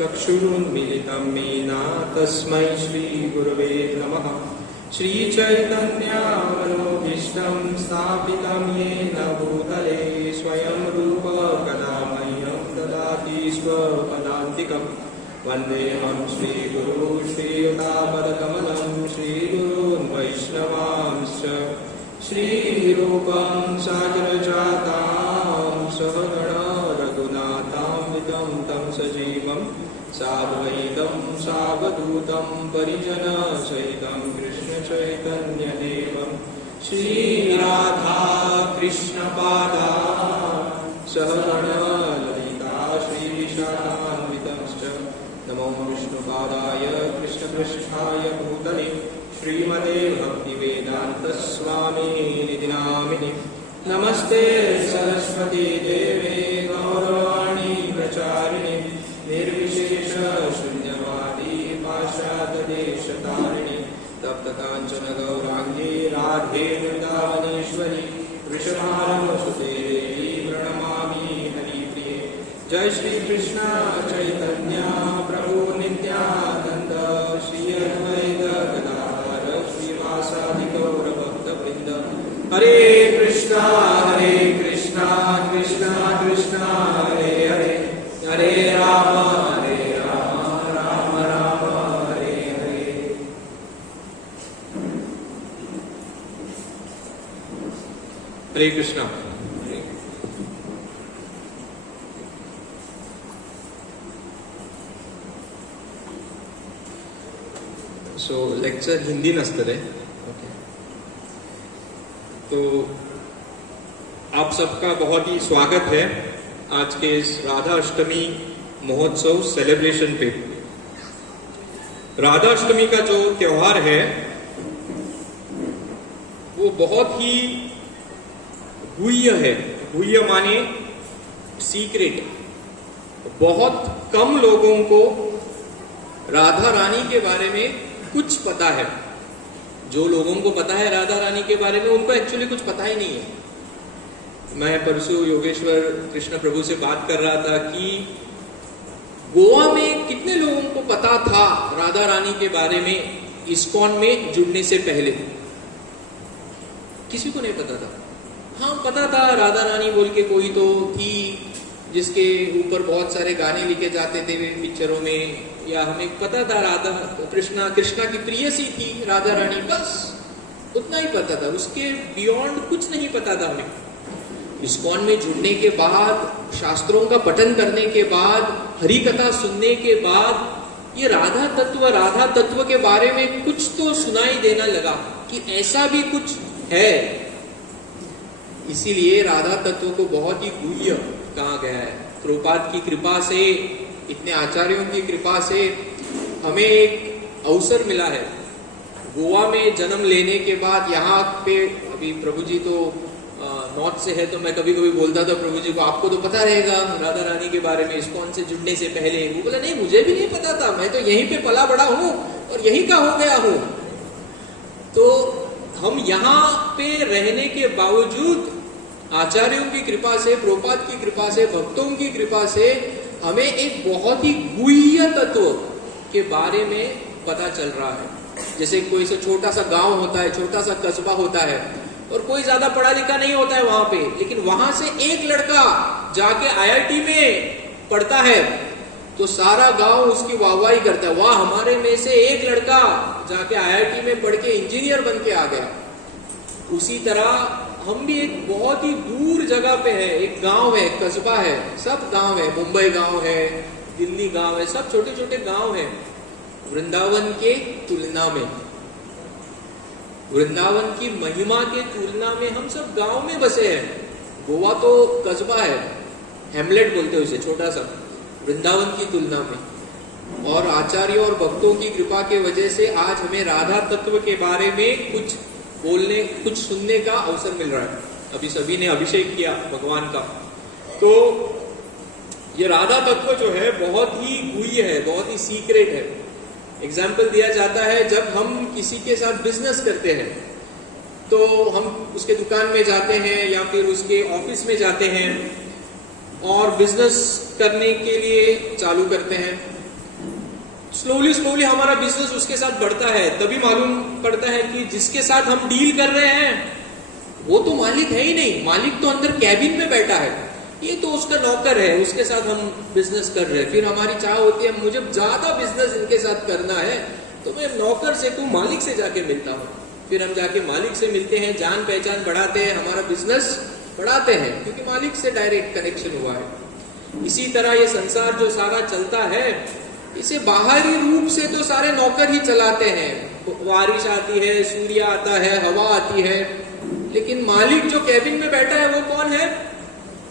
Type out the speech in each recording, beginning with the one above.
चक्षुरुन्मीलितं येन तस्मै श्रीगुरवे नमः। श्रीचैतन्यमनोभीष्टं स्थापितं येन भूतले स्वयं रूप कदा मह्यं ददाति स्वपदान्तिकम्। वन्देऽहं श्रीगुरु श्रीयुतापदकमलं श्रीगुरून् वैष्णवांश्च श्रीरूपं साग्रजातां सहगणा रघुनाथान्वितं तं सजीवं साद्वैतं सावधूतं परिजनसहितं कृष्णचैतन्यदेवं श्रीराधा कृष्णपादा सहगणा ललिता श्रीविशाखान्वितंश्च। नमो विष्णुपादाय कृष्णपृष्ठाय भूतले श्रीमते भक्तिवेदान्तस्वामिनिधि नामिने। नमस्ते सरस्वती देवे गौरवाणी प्रचारिणे निर्विशेष शून्यवादी पाश्चात्यदेशतारिणे। तप्तकाञ्चन गौराङ्गी राधे वृन्दावनेश्वरी वृषभानुसुते प्रणमामि हरिप्रिये। जय श्री कृष्ण चैतन्य प्रभु नित्यानंद श्री अद्वैत गदाधर श्रीवासादि गौर भक्तवृंद। हरे कृष्णा कृष्णा कृष्णा हरे हरे, हरे राम राम राम हरे हरे। हरे कृष्णा। सो लेक्चर हिंदी नसतले, ओके। तो आप सबका बहुत ही स्वागत है आज के इस राधा अष्टमी महोत्सव सेलिब्रेशन पे। राधा अष्टमी का जो त्योहार है वो बहुत ही गुह्य है। गुह्य माने सीक्रेट। बहुत कम लोगों को राधा रानी के बारे में कुछ पता है। जो लोगों को पता है राधा रानी के बारे में उनको एक्चुअली कुछ पता ही नहीं है। मैं परसों योगेश्वर कृष्ण प्रभु से बात कर रहा था कि गोवा में कितने लोगों को पता था राधा रानी के बारे में इस्कॉन में जुड़ने से पहले। किसी को नहीं पता था। हाँ, पता था राधा रानी बोल के कोई तो थी जिसके ऊपर बहुत सारे गाने लिखे जाते थे पिक्चरों में, या हमें पता था राधा कृष्णा की प्रियसी थी राधा रानी, बस उतना ही पता था। उसके बियॉन्ड कुछ नहीं पता था हमें। इस्कॉन में जुड़ने के बाद, शास्त्रों का पठन करने के बाद, हरि कथा सुनने के बाद ये राधा तत्व के बारे में कुछ तो सुनाई देना लगा कि ऐसा भी कुछ है। इसीलिए राधा तत्व को बहुत ही गुह्य कहा गया है। प्रभुपाद की कृपा से, इतने आचार्यों की कृपा से हमें एक अवसर मिला है। गोवा में जन्म लेने के बाद यहाँ पे, अभी प्रभु जी तो नॉर्थ से है, तो मैं कभी कभी बोलता था प्रभु जी को, आपको तो पता रहेगा राधा रानी के बारे में इस्कॉन से जुड़ने से पहले। वो बोला नहीं, मुझे भी नहीं पता था, मैं तो यहीं पे पला बड़ा हूँ और यहीं का हो गया हूँ। तो हम यहाँ पे रहने के बावजूद आचार्यों की कृपा से, प्रभुपाद की कृपा से, भक्तों की कृपा से हमें एक बहुत ही गुह्य तत्व के बारे में पता चल रहा है। जैसे कोई सा छोटा सा गांव होता है, छोटा सा कस्बा होता है और कोई ज्यादा पढ़ा लिखा नहीं होता है वहां पे, लेकिन वहां से एक लड़का जाके IIT में पढ़ता है तो सारा गांव उसकी वाहवाही करता है। वाह, हमारे में से एक लड़का जाके IIT में पढ़ के इंजीनियर बन के आ गया। उसी तरह हम भी एक बहुत ही दूर जगह पे है, एक गांव है, कस्बा है, सब गांव है, मुंबई गांव है, दिल्ली गांव है, सब छोटे छोटे गांव है। वृंदावन के तुलना में, वृंदावन की महिमा के तुलना में हम सब गांव में बसे हैं। गोवा तो कस्बा है, हेमलेट बोलते हैं उसे, छोटा सा, वृंदावन की तुलना में। और आचार्यों और भक्तों की कृपा के वजह से आज हमें राधा तत्व के बारे में कुछ बोलने, कुछ सुनने का अवसर मिल रहा है। अभी सभी ने अभिषेक किया भगवान का। तो ये राधा तत्व जो है बहुत ही गुह्य है, बहुत ही सीक्रेट है। एग्जाम्पल दिया जाता है, जब हम किसी के साथ बिजनेस करते हैं तो हम उसके दुकान में जाते हैं या फिर उसके ऑफिस में जाते हैं और बिजनेस करने के लिए चालू करते हैं। स्लोली स्लोली हमारा बिजनेस उसके साथ बढ़ता है, तभी मालूम पड़ता है कि जिसके साथ हम डील कर रहे हैं वो तो मालिक है ही नहीं, मालिक तो अंदर कैबिन में बैठा है, ये तो उसका नौकर है, उसके साथ हम बिजनेस कर रहे हैं। फिर हमारी चाह होती है मुझे ज्यादा बिजनेस इनके साथ करना है, तो मैं नौकर से तू मालिक से जाके मिलता हूँ। फिर हम जाके मालिक से मिलते हैं, जान पहचान बढ़ाते हैं, हमारा बिजनेस बढ़ाते हैं, क्योंकि मालिक से डायरेक्ट कनेक्शन हुआ है। इसी तरह ये संसार जो सारा चलता है, इसे बाहरी रूप से तो सारे नौकर ही चलाते हैं। बारिश आती है, सूर्य आता है, हवा आती है, लेकिन मालिक जो कैबिन में बैठा है वो कौन है?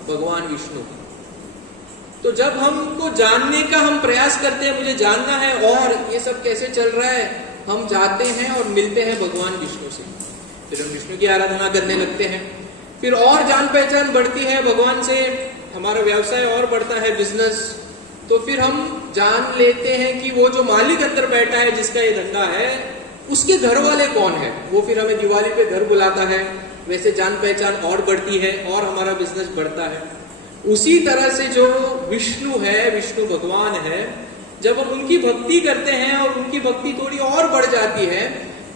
भगवान विष्णु। तो जब हमको जानने का हम प्रयास करते हैं, मुझे जानना है और ये सब कैसे चल रहा है, हम जाते हैं और मिलते हैं भगवान विष्णु से। फिर हम विष्णु की आराधना करने लगते हैं, फिर और जान पहचान बढ़ती है भगवान से, हमारा व्यवसाय और बढ़ता है, बिजनेस। तो फिर हम जान लेते हैं कि वो जो मालिक अंदर बैठा है, जिसका ये धंधा है, उसके घर वाले कौन है। वो फिर हमें दिवाली पे घर बुलाता है, वैसे जान पहचान और बढ़ती है और हमारा बिजनेस बढ़ता है। उसी तरह से जो विष्णु है, विष्णु भगवान है, जब हम उनकी भक्ति करते हैं और उनकी भक्ति थोड़ी और बढ़ जाती है,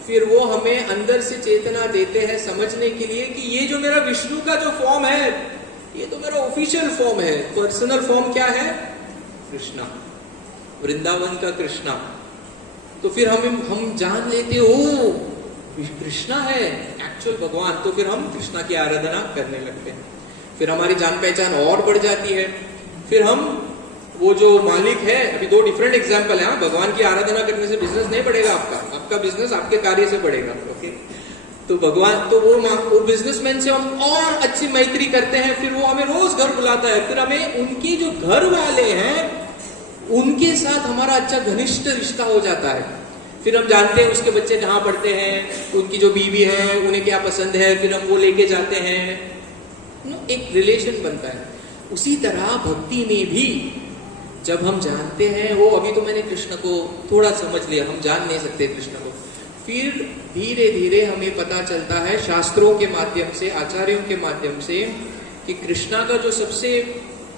फिर वो हमें अंदर से चेतना देते हैं समझने के लिए कि ये जो मेरा विष्णु का जो फॉर्म है, ये तो मेरा ऑफिशियल फॉर्म है। पर्सनल फॉर्म क्या है? कृष्णा, वृंदावन का कृष्णा। तो फिर हम जान लेते ओ कृष्णा है एक्चुअल भगवान, तो फिर हम कृष्णा की आराधना करने लगते हैं। फिर हमारी जान पहचान और बढ़ जाती है, फिर हम वो जो मालिक है, अभी दो डिफरेंट एग्जांपल है। भगवान की आराधना करने से बिजनेस नहीं बढ़ेगा आपका बिजनेस आपके कार्य से बढ़ेगा। ओके, तो भगवान तो वो बिजनेसमैन से हम और अच्छी मैत्री करते हैं, फिर वो हमें रोज घर बुलाता है, फिर हमें उनके जो घर वाले हैं उनके साथ हमारा अच्छा घनिष्ठ रिश्ता हो जाता है। फिर हम जानते हैं उसके बच्चे कहाँ पढ़ते हैं, उनकी जो बीवी है उन्हें क्या पसंद है, फिर हम वो लेके जाते हैं, एक रिलेशन बनता है। उसी तरह भक्ति में भी जब हम जानते हैं, वो अभी तो मैंने कृष्ण को थोड़ा समझ लिया, हम जान नहीं सकते कृष्ण को, फिर धीरे धीरे हमें पता चलता है शास्त्रों के माध्यम से, आचार्यों के माध्यम से, कि कृष्णा का जो सबसे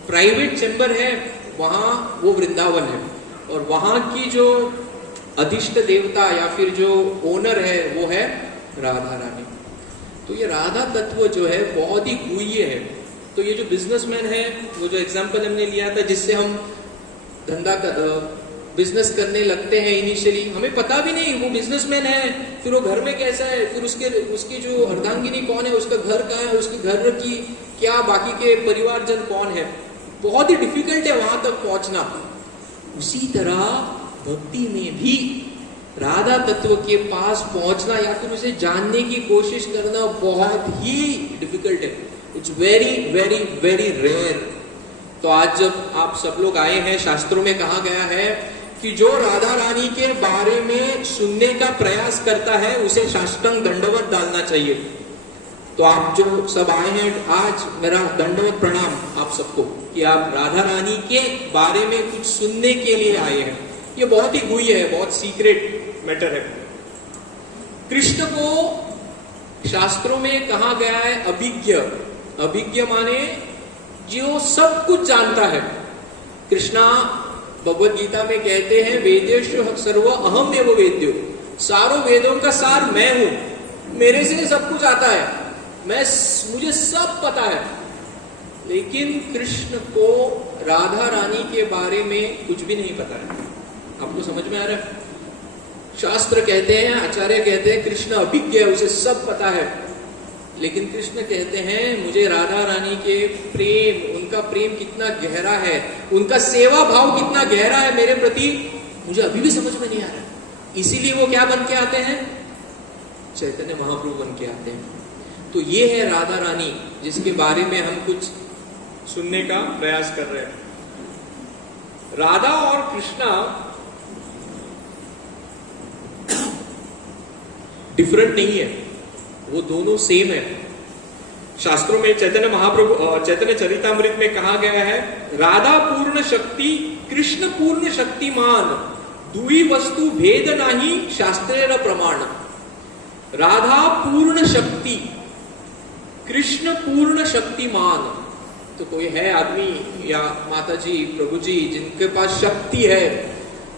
प्राइवेट चैम्बर है वहाँ वो वृंदावन है, और वहाँ की जो अधिष्ट देवता या फिर जो ओनर है वो है राधा रानी। तो ये राधा तत्व जो है बहुत ही गुह्य है। तो ये जो बिजनेसमैन है, वो जो एग्जाम्पल हमने लिया था, जिससे हम धंधा बिजनेस करने लगते हैं, इनिशियली हमें पता भी नहीं वो बिजनेसमैन है, फिर वो घर में कैसा है, फिर उसकी जो अर्धांगिनी कौन है, उसका घर कहाँ है, उसके घर की क्या बाकी के परिवारजन कौन है, बहुत ही डिफिकल्ट है वहां तक पहुंचना। उसी तरह भक्ति में भी राधा तत्व के पास पहुंचना या फिर उसे जानने की कोशिश करना बहुत ही डिफिकल्ट है। It's very very very rare. तो आज जब आप सब लोग आए हैं, शास्त्रों में कहा गया है कि जो राधा रानी के बारे में सुनने का प्रयास करता है उसे साष्टांग दंडवत डालना चाहिए। तो आप जो सब आए हैं आज, मेरा दंडवत प्रणाम आप सबको कि आप राधा रानी के बारे में कुछ सुनने के लिए आए हैं। ये बहुत ही गुह्य है, बहुत सीक्रेट मैटर है। कृष्ण को शास्त्रों में कहा गया है अभिज्ञ। अभिज्ञ माने जो सब कुछ जानता है। कृष्णा भगवद गीता में कहते हैं वेदेषु सर्व अहम एव वेद्यो, सारों वेदों का सार मैं हूं, मेरे से सब कुछ आता है, मुझे सब पता है। लेकिन कृष्ण को राधा रानी के बारे में कुछ भी नहीं पता है। आपको समझ में आ रहा है? शास्त्र कहते हैं, आचार्य कहते हैं कृष्ण अभिज्ञ है, उसे सब पता है। लेकिन कृष्ण कहते हैं मुझे राधा रानी के प्रेम, उनका प्रेम कितना गहरा है, उनका सेवा भाव कितना गहरा है मेरे प्रति, मुझे अभी भी समझ में नहीं आ रहा। इसीलिए वो क्या बन के आते हैं? चैतन्य महाप्रभु बन के आते हैं। तो ये है राधा रानी जिसके बारे में हम कुछ सुनने का प्रयास कर रहे हैं। राधा और कृष्णा डिफरेंट नहीं है, वो दोनों सेम है। शास्त्रों में चैतन्य महाप्रभु चैतन्य चरितामृत में कहा गया है राधा पूर्ण शक्ति कृष्ण पूर्ण शक्तिमान, दुई वस्तु भेद नाही शास्त्रेर प्रमाण। राधा पूर्ण शक्ति, कृष्ण पूर्ण शक्तिमान। तो कोई है आदमी या माता जी, प्रभु जी जिनके पास शक्ति है,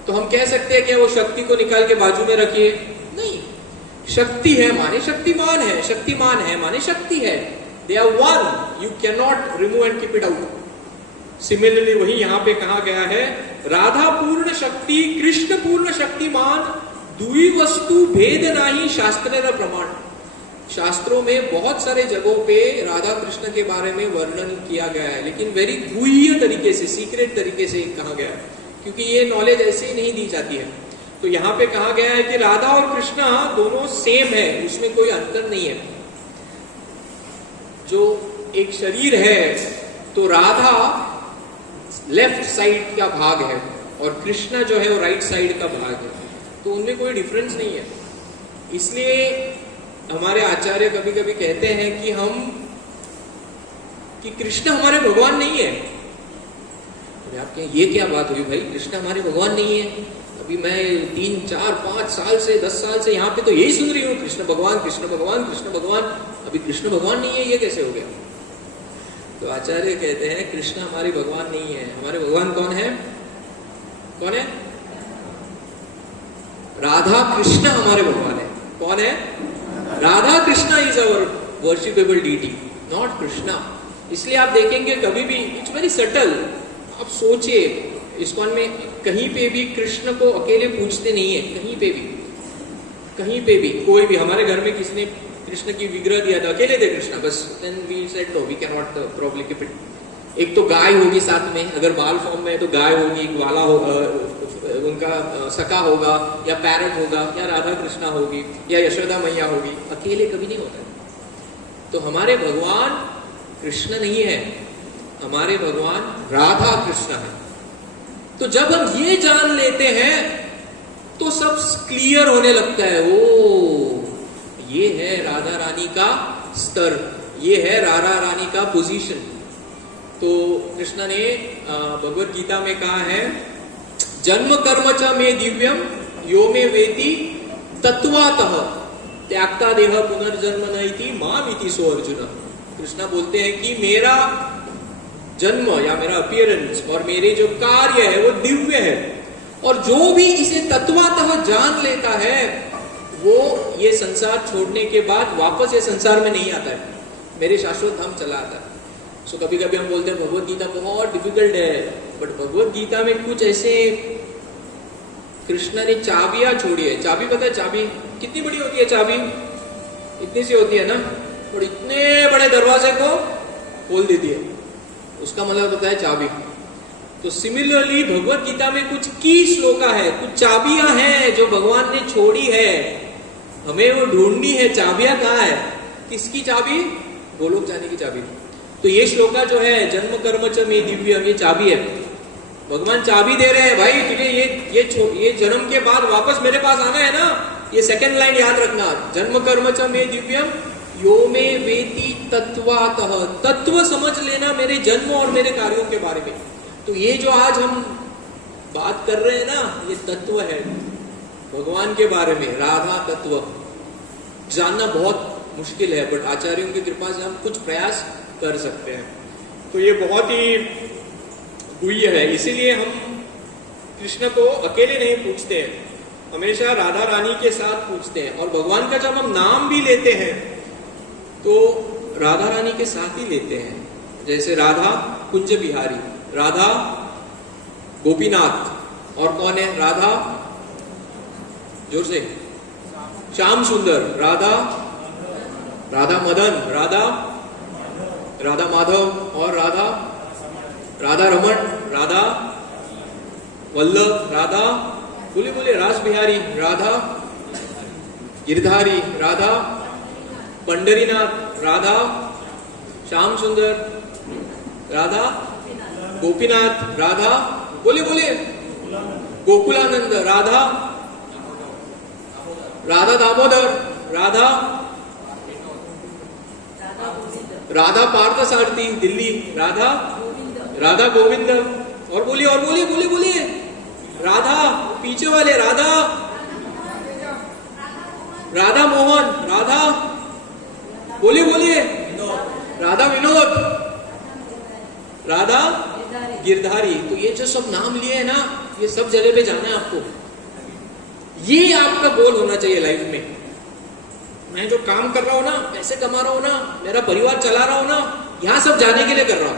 तो हम कह सकते हैं क्या वो शक्ति को निकाल के बाजू में रखिए? नहीं, शक्ति है माने शक्तिमान है, शक्तिमान है माने शक्ति है। They are one, you can not remove and keep it out. Similarly वही यहां पे कहा गया है, राधा पूर्ण शक्ति कृष्ण पूर्ण शक्तिमान, दुई वस्तु भेद नाही शास्त्र प्रमाण। शास्त्रों में बहुत सारे जगहों पे राधा कृष्ण के बारे में वर्णन किया गया है, लेकिन वेरी गुह्य तरीके से, सीक्रेट तरीके से कहा गया है, क्योंकि ये नॉलेज ऐसे ही नहीं दी जाती है। तो यहाँ पे कहा गया है कि राधा और कृष्णा दोनों सेम है, उसमें कोई अंतर नहीं है। जो एक शरीर है तो राधा लेफ्ट साइड का भाग है और कृष्णा जो है वो राइट साइड का भाग है, तो उनमें कोई डिफरेंस नहीं है। इसलिए हमारे आचार्य कभी कभी कहते हैं कि कृष्ण हमारे भगवान नहीं है। तो आप कहें ये क्या बात हुई भाई, कृष्ण हमारे भगवान नहीं है? अभी मैं 3, 4, 5 साल से 10 साल से यहाँ पे तो यही सुन रही हूँ, कृष्ण भगवान कृष्ण भगवान कृष्ण भगवान। अभी कृष्ण भगवान नहीं है, ये कैसे हो गया? तो आचार्य कहते हैं कृष्ण हमारे भगवान नहीं है। हमारे भगवान कौन है? कौन है? राधा कृष्ण हमारे भगवान है। कौन है? Radha Krishna is our worshippable deity, not Krishna. इसलिए आप देखेंगे कभी भी, इट्स वेरी सटल। आप सोचिए, इस्कॉन में कहीं पे भी कृष्ण को अकेले पूजते नहीं है, कहीं पे भी कोई भी। हमारे घर में किसने कृष्ण की विग्रह दिया था? अकेले थे कृष्ण, बस। Then we said no, we can not probably keep it. एक तो गाय होगी साथ में, अगर बाल फॉर्म में है तो गाय होगी, ग्वाला होगा, उनका सखा होगा, या पैरट होगा, या राधा कृष्णा होगी, या यशोदा मैया होगी। अकेले कभी नहीं होता। तो हमारे भगवान कृष्ण नहीं है, हमारे भगवान राधा कृष्ण है। तो जब हम ये जान लेते हैं तो सब क्लियर होने लगता है। ओ, ये है राधा रानी का स्तर, ये है राधा रानी का पोजीशन। तो कृष्ण ने भगवत गीता में कहा है, जन्म कर्म च मे दिव्यम यो मे वेति तत्वातः त्यागता देह पुनर्जन्म नइति माम इति सो अर्जुन। कृष्णा बोलते हैं कि मेरा जन्म या मेरा अपीयरेंस और मेरे जो कार्य है वो दिव्य है, और जो भी इसे तत्वातः जान लेता है वो ये संसार छोड़ने के बाद वापस ये संसार में नहीं आता है, मेरे शाश्वत धाम चला आता है। सो कभी कभी हम बोलते हैं भगवत गीता बहुत डिफिकल्ट है, बट भगवत गीता में कुछ ऐसे कृष्ण ने चाबियां छोड़ी है। चाबी पता है? चाबी कितनी बड़ी होती है? चाबी इतनी सी होती है ना, और इतने बड़े दरवाजे को खोल देती है, उसका मतलब होता है चाबी। तो सिमिलरली भगवत गीता में कुछ की श्लोका है, कुछ चाबियां हैं जो भगवान ने छोड़ी है, हमें वो ढूंढनी है। चाबियां कहाँ है? किसकी चाबी? गोलोक जाने की चाबी। तो ये श्लोका जो है, जन्म कर्म च मे दिव्यम, ये चाबी है। भगवान चाबी दे रहे हैं, भाई तुझे ये जन्म के बाद वापस मेरे पास आना है ना। ये सेकंड लाइन याद रखना, जन्म कर्म च मे दिव्यम यो मे वेति तत्वातः। तत्व समझ लेना मेरे जन्म और मेरे कार्यों के बारे में। तो ये जो आज हम बात कर रहे हैं ना, ये तत्व है भगवान के बारे में। राधा तत्व जानना बहुत मुश्किल है, बट आचार्यों की कृपा से हम कुछ प्रयास कर सकते हैं। तो ये बहुत ही गुह्य है, इसीलिए हम कृष्ण को अकेले नहीं पूछते हैं, हमेशा राधा रानी के साथ पूछते हैं। और भगवान का जब हम नाम भी लेते हैं तो राधा रानी के साथ ही लेते हैं। जैसे राधा कुंज बिहारी, राधा गोपीनाथ, और कौन है? राधा, जोर से, श्याम सुंदर, राधा राधा मदन, राधा माधव, और राधा रमन, राधा वल्लभ, राधा बोले रास बिहारी, राधा गिरधारी, राधा पंडरीनाथ, राधा श्याम सुंदर, राधा गोपीनाथ, राधा बोले गोकुलानंद, राधा दामोदर, राधा पार्थ सारथी दिल्ली, राधा गोविंद, और बोलिए राधा पीछे वाले, राधा मोहन, राधा बोलिए राधा विनोद, राधा गिरधारी। तो ये जो सब नाम लिए हैं ना, ये सब जगह पे जाना है आपको। ये आपका गोल होना चाहिए लाइफ में। मैं जो काम कर रहा हूं ना, पैसे कमा रहा हूं ना, मेरा परिवार चला रहा हूं ना, यहां सब जाने के लिए कर रहा हूं।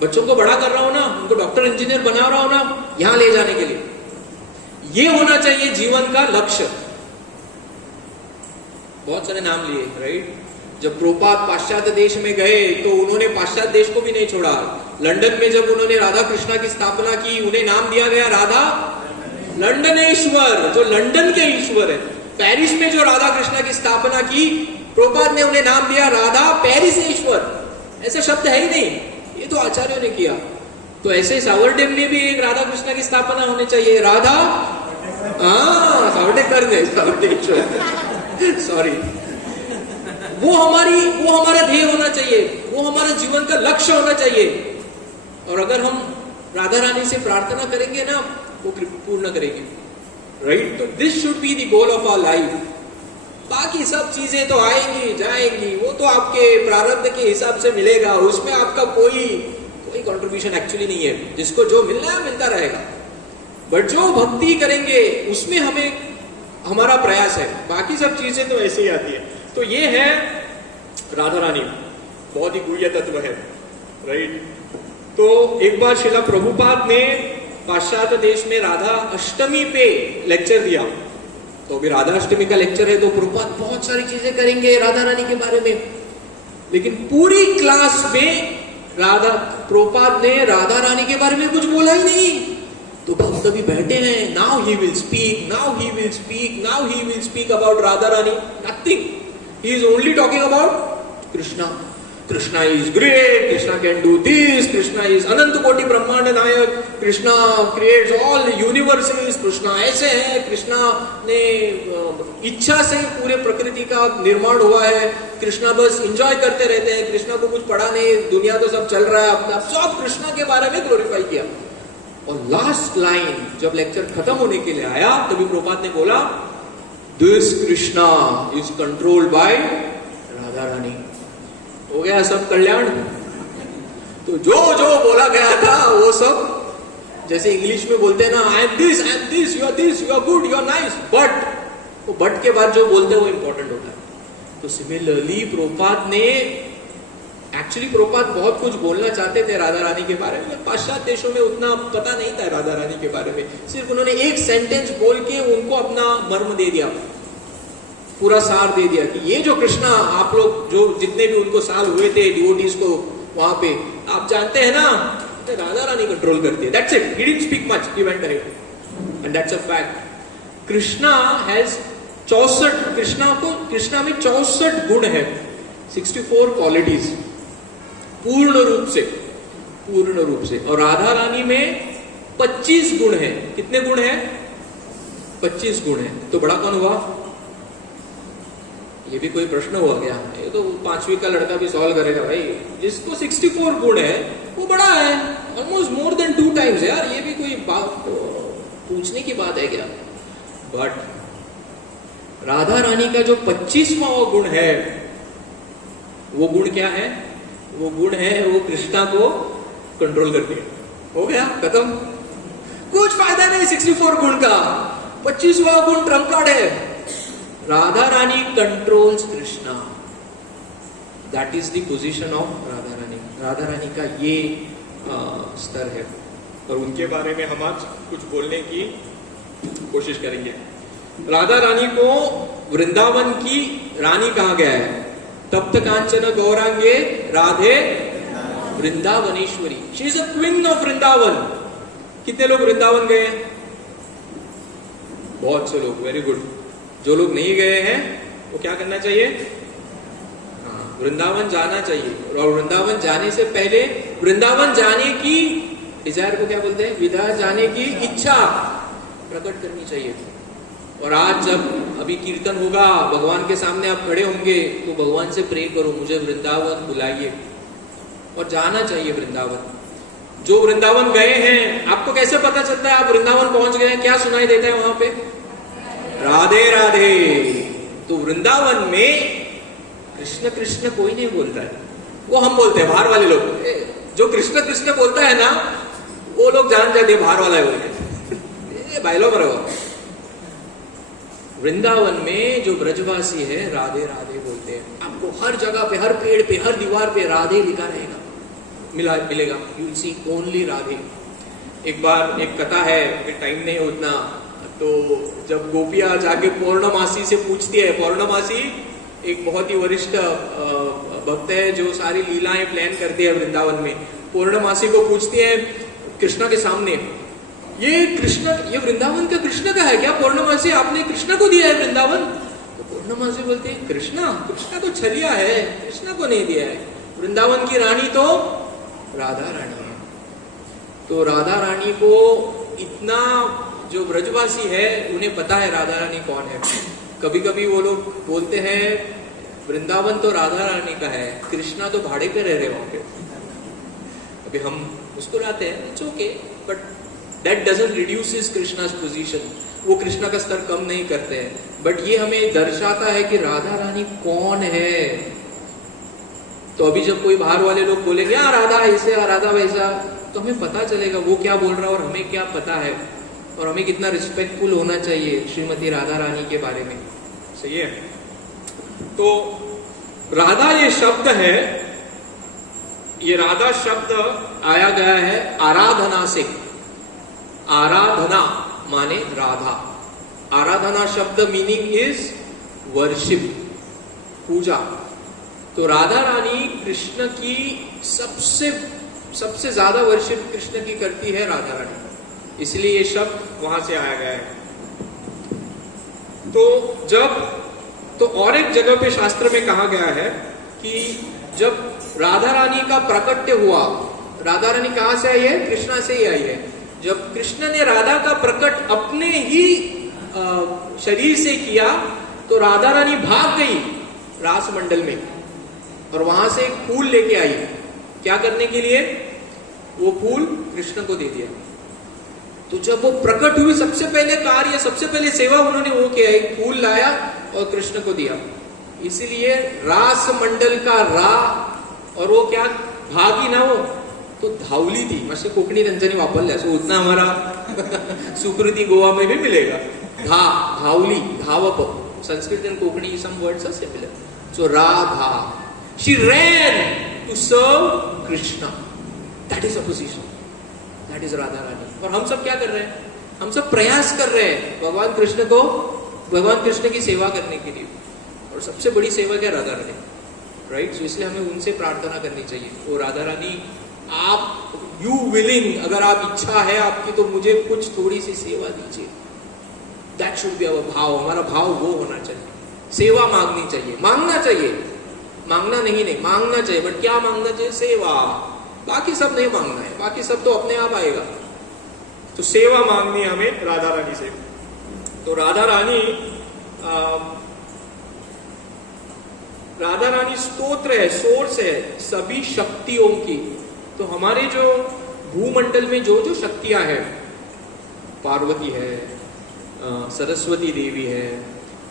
बच्चों को बड़ा कर रहा हूं ना, उनको डॉक्टर इंजीनियर बना रहा हूं ना, यहां ले जाने के लिए। ये होना चाहिए जीवन का लक्ष्य। बहुत सारे नाम लिए, राइट। जब प्रभुपाद पाश्चात्य देश में गए तो उन्होंने पाश्चात्य देश को भी नहीं छोड़ा। लंदन में जब उन्होंने राधा कृष्णा की स्थापना की, उन्हें नाम दिया गया राधा लंदनेश्वर, जो लंदन के ईश्वर है। पेरिस में जो राधा कृष्णा की स्थापना की, प्रभुपाद ने उन्हें नाम दिया राधा पेरिसेश्वर। ऐसे शब्द है ही नहीं, ये तो आचार्यों ने किया। तो ऐसे सावरडेम ने भी एक राधा कृष्णा की स्थापना होनी चाहिए, राधा सावरडेकर ने सावरडेश्वर सॉरी। वो हमारा ध्येय होना चाहिए, वो हमारा जीवन का लक्ष्य होना चाहिए। और अगर हम राधा रानी से प्रार्थना करेंगे ना, वो पूर्ण करेंगे, राइट। तो this should be the goal of our life. बाकी सब चीजें तो आएंगी जाएंगी, वो तो आपके प्रारब्ध के हिसाब से मिलेगा, उसमें आपका कोई कंट्रीब्यूशन एक्चुअली नहीं है। जिसको जो मिलना है मिलता रहेगा, बट जो भक्ति करेंगे उसमें हमारा प्रयास है। बाकी सब चीजें तो ऐसे ही आती है। तो ये है राधा रानी, बहुत ही गुह्य तत्व है, राइट। तो एक बार श्रीला प्रभुपाद ने पाश्चात्य देश में राधा अष्टमी पे लेक्चर दिया। तो अभी राधा अष्टमी का लेक्चर है, तो प्रभुपाद बहुत सारी चीजें करेंगे राधा रानी के बारे में, लेकिन पूरी क्लास में प्रभुपाद ने राधा रानी के बारे में कुछ बोला ही नहीं। तो भक्त अभी बैठे हैं, now he will speak, now he will speak, now he will speak about Radha Rani. Nothing, he is only talking about Krishna. Krishna is great, Krishna can do this, Krishna is अनंत कोटि ब्रह्मांड नायक, Krishna creates all universes, Krishna ऐसे है, कृष्णा ने इच्छा से पूरे प्रकृति का निर्माण हुआ है, कृष्णा बस एंजॉय करते रहते हैं, कृष्णा को कुछ पड़ा नहीं, दुनिया तो सब चल रहा है अपना, सब कृष्णा के बारे में ग्लोरीफाई किया। और लास्ट लाइन जब लेक्चर खत्म होने के लिए आया, तभी प्रभुपाद ने बोला, this Krishna is controlled by Radha Rani. हो गया सब कल्याण। तो जो बोला गया था वो सब, जैसे इंग्लिश में बोलते हैं ना, I am this, you are good, you are nice, but वो बट के बाद जो बोलते हैं वो इंपॉर्टेंट होता है। तो सिमिलरली प्रभुपाद बहुत कुछ बोलना चाहते थे राधा रानी के बारे में। पाश्चात्य देशों में उतना पता नहीं था राधा रानी के बारे में, सिर्फ उन्होंने एक सेंटेंस बोल के उनको अपना मर्म दे दिया, पूरा सार दे दिया कि ये जो कृष्णा, आप लोग जो जितने भी उनको साल हुए थे डिवोटीज को वहां पे, आप जानते हैं ना, राधा रानी कंट्रोल करती है। That's it. He didn't speak much. He went ahead. And that's a fact. Krishna has 64, Krishna में 64 गुण है, 64 क्वालिटीज, पूर्ण रूप से। और राधा रानी में 25 गुण है। कितने गुण है? 25 गुण है। तो बड़ा कौन हुआ? ये भी कोई प्रश्न हुआ क्या? ये तो 5वीं का लड़का भी सॉल्व करेगा भाई। जिसको 64 गुण है वो बड़ा है, ऑलमोस्ट मोर देन 2 टाइम्स यार। ये भी कोई बात पूछने की बात है क्या? बट राधा रानी का जो 25वां गुण है, वो गुण क्या है? वो गुण है वो कृष्णा को कंट्रोल करती है। हो गया, खत्म। कुछ फायदा नहीं 64 गुण का, 25वां गुण ट्रम्प कार्ड है। Radha Rani controls Krishna, that is the position of Radha Rani. Radha Rani का ये स्तर है, और उनके बारे में हम आज कुछ बोलने की कोशिश करेंगे। राधा रानी को वृंदावन की रानी कहा गया है। तप्त कांचन गौरांगे Radhe Vrindavaneshwari, she is a queen of Vrindavan. कितने लोग वृंदावन गए हैं? बहुत से लोग, वेरी गुड। जो लोग नहीं गए हैं वो क्या करना चाहिए? वृंदावन जाना चाहिए। और वृंदावन जाने से पहले वृंदावन जाने की डिजायर को क्या बोलते हैं? विदा जाने की इच्छा प्रकट करनी चाहिए। और आज जब अभी कीर्तन होगा, भगवान के सामने आप खड़े होंगे, तो भगवान से प्रे करो, मुझे वृंदावन बुलाइए। और जाना चाहिए वृंदावन। जो वृंदावन गए हैं, आपको कैसे पता चलता है आप वृंदावन पहुंच गए? क्या सुनाई देता है वहां पे? राधे राधे। तो वृंदावन में कृष्ण कृष्ण कोई नहीं बोलता है, वो हम बोलते हैं, बाहर वाले लोग। जो कृष्ण कृष्ण बोलता है ना, वो लोग जान जाते हैं बाहर वाला है बोलते। बायलो मरो। वृंदावन में जो ब्रजवासी है राधे राधे बोलते हैं, आपको हर जगह पे, हर पेड़ पे, हर दीवार पे राधे लिखा रहेगा, मिलेगा। You will see only Radhe. एक बार एक कथा है, टाइम नहीं उतना, तो जब गोपियां जाके पौर्णमासी से पूछती है, पौर्णमासी एक बहुत ही वरिष्ठ भक्त है जो सारी लीलाएं प्लान करती है वृंदावन में, पौर्णमासी को पूछती है कृष्णा के सामने, ये कृष्ण, ये वृंदावन का कृष्ण का है क्या पौर्णमासी, आपने कृष्ण को दिया है वृंदावन? तो पौर्णमासी बोलती है कृष्णा तो छलिया है, कृष्ण को नहीं दिया है, वृंदावन की रानी तो राधा रानी है। तो राधा रानी को इतना, जो ब्रजवासी है उन्हें पता है राधा रानी कौन है। कभी कभी वो लोग बोलते हैं वृंदावन तो राधा रानी का है, कृष्णा तो भाड़े पे रह रहे होंगे। अभी हम मुस्कुराते हैं, it's okay, but that doesn't reduce his Krishna's position, वो कृष्णा का स्तर कम नहीं करते हैं, बट ये हमें दर्शाता है कि राधा रानी कौन है। तो अभी जब कोई बाहर वाले लोग बोलेंगे यार राधा ऐसे, राधा वैसा, तो हमें पता चलेगा वो क्या बोल रहा है और हमें क्या पता है, और हमें कितना रिस्पेक्टफुल होना चाहिए श्रीमती राधा रानी के बारे में। सही है। तो राधा ये शब्द है, ये राधा शब्द आया गया है आराधना से। आराधना माने राधा, आराधना शब्द मीनिंग इज वर्शिप, पूजा। तो राधा रानी कृष्ण की सबसे ज्यादा वर्शिप कृष्ण की करती है राधा रानी, इसलिए ये शब्द वहां से आया गया है। तो और एक जगह पे शास्त्र में कहा गया है कि जब राधा रानी का प्रकट्य हुआ, राधा रानी कहां से आई है? कृष्णा से ही आई है। जब कृष्ण ने राधा का प्रकट अपने ही शरीर से किया तो राधा रानी भाग गई रास मंडल में और वहां से एक फूल लेके आई। क्या करने के लिए? वो फूल कृष्ण को दे दिया। तो जब वो प्रकट हुई, सबसे पहले कार्य, सबसे पहले सेवा उन्होंने वो किया, एक फूल लाया और कृष्ण को दिया। इसीलिए रास मंडल का रा, और वो क्या भागी ना, वो तो धावली थी। मस्त कोकणी त्यांच्यानी वापरल्या, सो उतना हमारा सुकृति गोवा में भी मिलेगा। धावली, धावप, Sanskrit and Konkani some words are similar. So Radha, she ran to serve Krishna. That is a position. That is Radha Rani. और हम सब क्या कर रहे हैं? हम सब प्रयास कर रहे हैं भगवान कृष्ण की सेवा करने के लिए, और सबसे बड़ी सेवा क्या? राधा रानी, राइट? सो इसलिए हमें उनसे प्रार्थना करनी चाहिए। ओ राधा रानी, आप यू विलिंग, अगर आप इच्छा है आपकी तो मुझे कुछ थोड़ी सी सेवा दीजिए। दैट शुड बी अवर भाव, हमारा भाव वो होना चाहिए। सेवा मांगनी चाहिए, मांगना चाहिए, मांगना नहीं, मांगना चाहिए। बट क्या मांगना चाहिए? सेवा। बाकी सब नहीं मांगना है, बाकी सब तो अपने आप आएगा। तो सेवा मांगनी है हमें राधा रानी से। तो राधा रानी स्तोत्र है, सोर्स है सभी शक्तियों की। तो हमारे जो भूमंडल में जो जो शक्तियां हैं, पार्वती है, सरस्वती देवी है,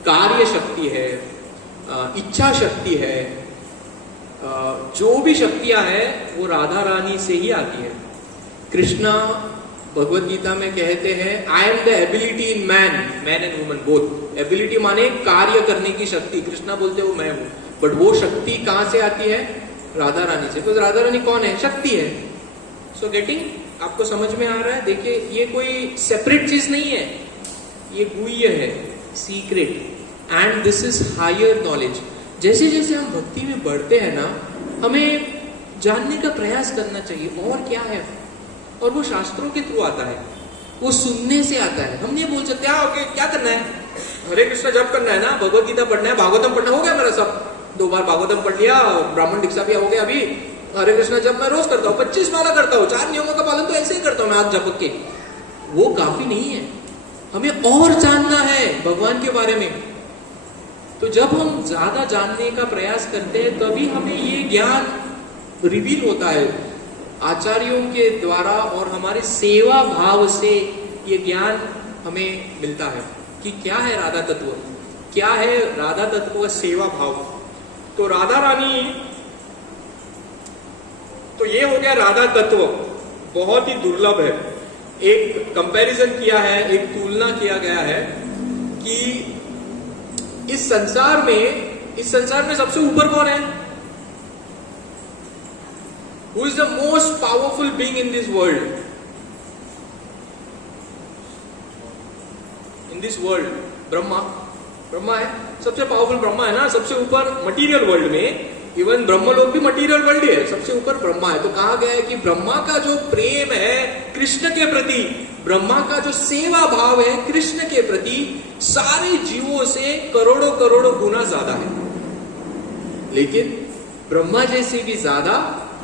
कार्य शक्ति है, इच्छा शक्ति है, जो भी शक्तियां हैं वो राधा रानी से ही आती है। कृष्णा भगवत गीता में कहते हैं I am the ability in man and woman both. Ability माने कार्य करने की शक्ति, कृष्णा बोलते वो मैं हूं, बट वो शक्ति कहां से आती है? राधा रानी से। बिकॉज राधा रानी कौन है? शक्ति है। सो गेटिंग, आपको समझ में आ रहा है? देखिए, ये कोई सेपरेट चीज नहीं है, ये गुह्य है, secret, and this is higher knowledge. जैसे जैसे हम भक्ति में बढ़ते हैं ना, हमें जानने का प्रयास करना चाहिए और क्या है, और वो शास्त्रों के थ्रू आता है, वो सुनने से आता है। हम ये बोल सकते हैं ओके क्या करना है? हरे कृष्ण जप करना है ना, भगवत गीता पढ़ना है, भागवतम पढ़ना, हो गया मेरा सब। 2 बार भागवतम पढ़ लिया, ब्राह्मण दीक्षा भी हो गया। अभी हरे कृष्ण जप मैं रोज करता हूँ, 25 माला करता हूँ, 4 नियमों का पालन तो ऐसे ही करता हूँ मैं आज जप के। वो काफी नहीं है, हमें और जानना है भगवान के बारे में। तो जब हम ज्यादा जानने का प्रयास करते हैं तभी हमें ये ज्ञान रिवील होता है आचार्यों के द्वारा, और हमारे सेवा भाव से ये ज्ञान हमें मिलता है कि क्या है राधा तत्व, क्या है राधा तत्व का सेवा भाव। तो राधा रानी, तो ये हो गया राधा तत्व, बहुत ही दुर्लभ है। एक कंपैरिजन किया है, एक तुलना किया गया है कि इस संसार में सबसे ऊपर कौन है? Who is the most powerful being in this world? In this world, Brahma है, सबसे पावरफुल ब्रह्मा है ना, सबसे ऊपर मटीरियल वर्ल्ड में, इवन ब्रह्म लोग भी मटीरियल वर्ल्ड ही है, सबसे ऊपर ब्रह्मा है। तो कहा गया है कि ब्रह्मा का जो प्रेम है कृष्ण के प्रति, ब्रह्मा का जो सेवा भाव है कृष्ण के प्रति, सारे जीवों से करोड़ों करोड़ों गुना ज्यादा है। लेकिन ब्रह्मा जैसे भी ज्यादा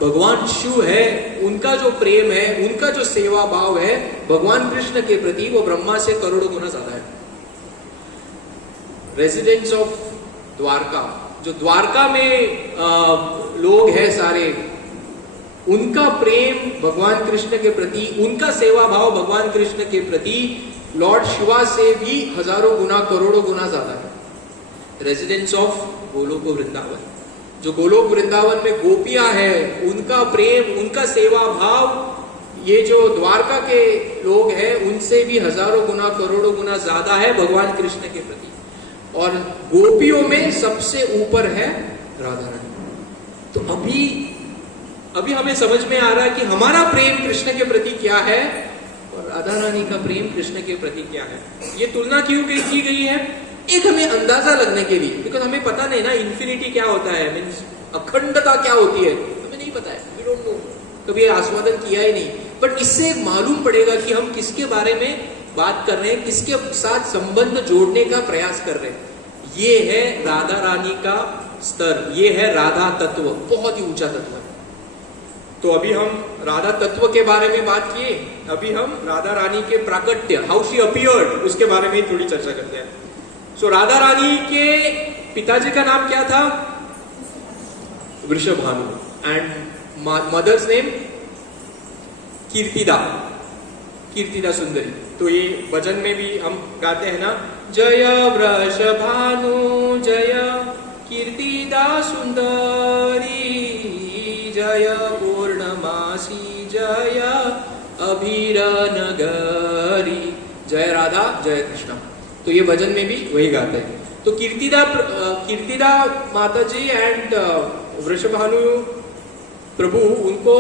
भगवान शिव है, उनका जो प्रेम है, उनका जो सेवा भाव है भगवान कृष्ण के प्रति, वो ब्रह्मा से करोड़ों गुना ज्यादा है। रेजिडेंट्स ऑफ द्वारका, जो द्वारका में लोग हैं सारे, उनका प्रेम भगवान कृष्ण के प्रति, उनका सेवा भाव भगवान कृष्ण के प्रति लॉर्ड शिवा से भी हजारों गुना करोड़ों गुना ज्यादा है। रेजिडेंट्स ऑफ गोलोक वृंदावन, जो गोलोक वृंदावन में गोपियां हैं, उनका प्रेम, उनका सेवा भाव ये जो द्वारका के लोग हैं उनसे भी हजारों गुना करोड़ों गुना ज्यादा है भगवान कृष्ण के प्रति। और गोपियों में सबसे ऊपर है राधा रानी। तो अभी हमें समझ में आ रहा है कि हमारा प्रेम कृष्ण के प्रति क्या है और राधा रानी का प्रेम कृष्ण के प्रति क्या है। ये तुलना क्यों की गई है? एक हमें अंदाजा लगने के लिए, बिकॉज हमें पता नहीं ना इन्फिनिटी क्या होता है, मीन्स अखंडता क्या होती है, हमें नहीं पता है, वी डोंट नो, कभी आस्वादन किया ही नहीं। बट इससे मालूम पड़ेगा कि हम किसके बारे में बात कर रहे हैं, किसके साथ संबंध जोड़ने का प्रयास कर रहे हैं। ये है राधा रानी का स्तर, ये है राधा तत्व, बहुत ही ऊंचा तत्व है। तो अभी हम राधा तत्व के बारे में बात किए, अभी हम राधा रानी के प्राकट्य, हाउ शी अपीयर्ड, उसके बारे में थोड़ी चर्चा करते हैं। सो राधा रानी के पिताजी का नाम क्या था? Vrishabhanu, and mother's name Kirtida Sundari. तो ये भजन में भी हम गाते हैं ना, जय वृषभानु जय कीर्तिदा सुंदरी, जय पूर्णमासी जय अभीर नगरी, जय राधा जय कृष्ण। तो ये भजन में भी वही गाते हैं। तो कीर्तिदा माता जी एंड वृषभानु प्रभु, उनको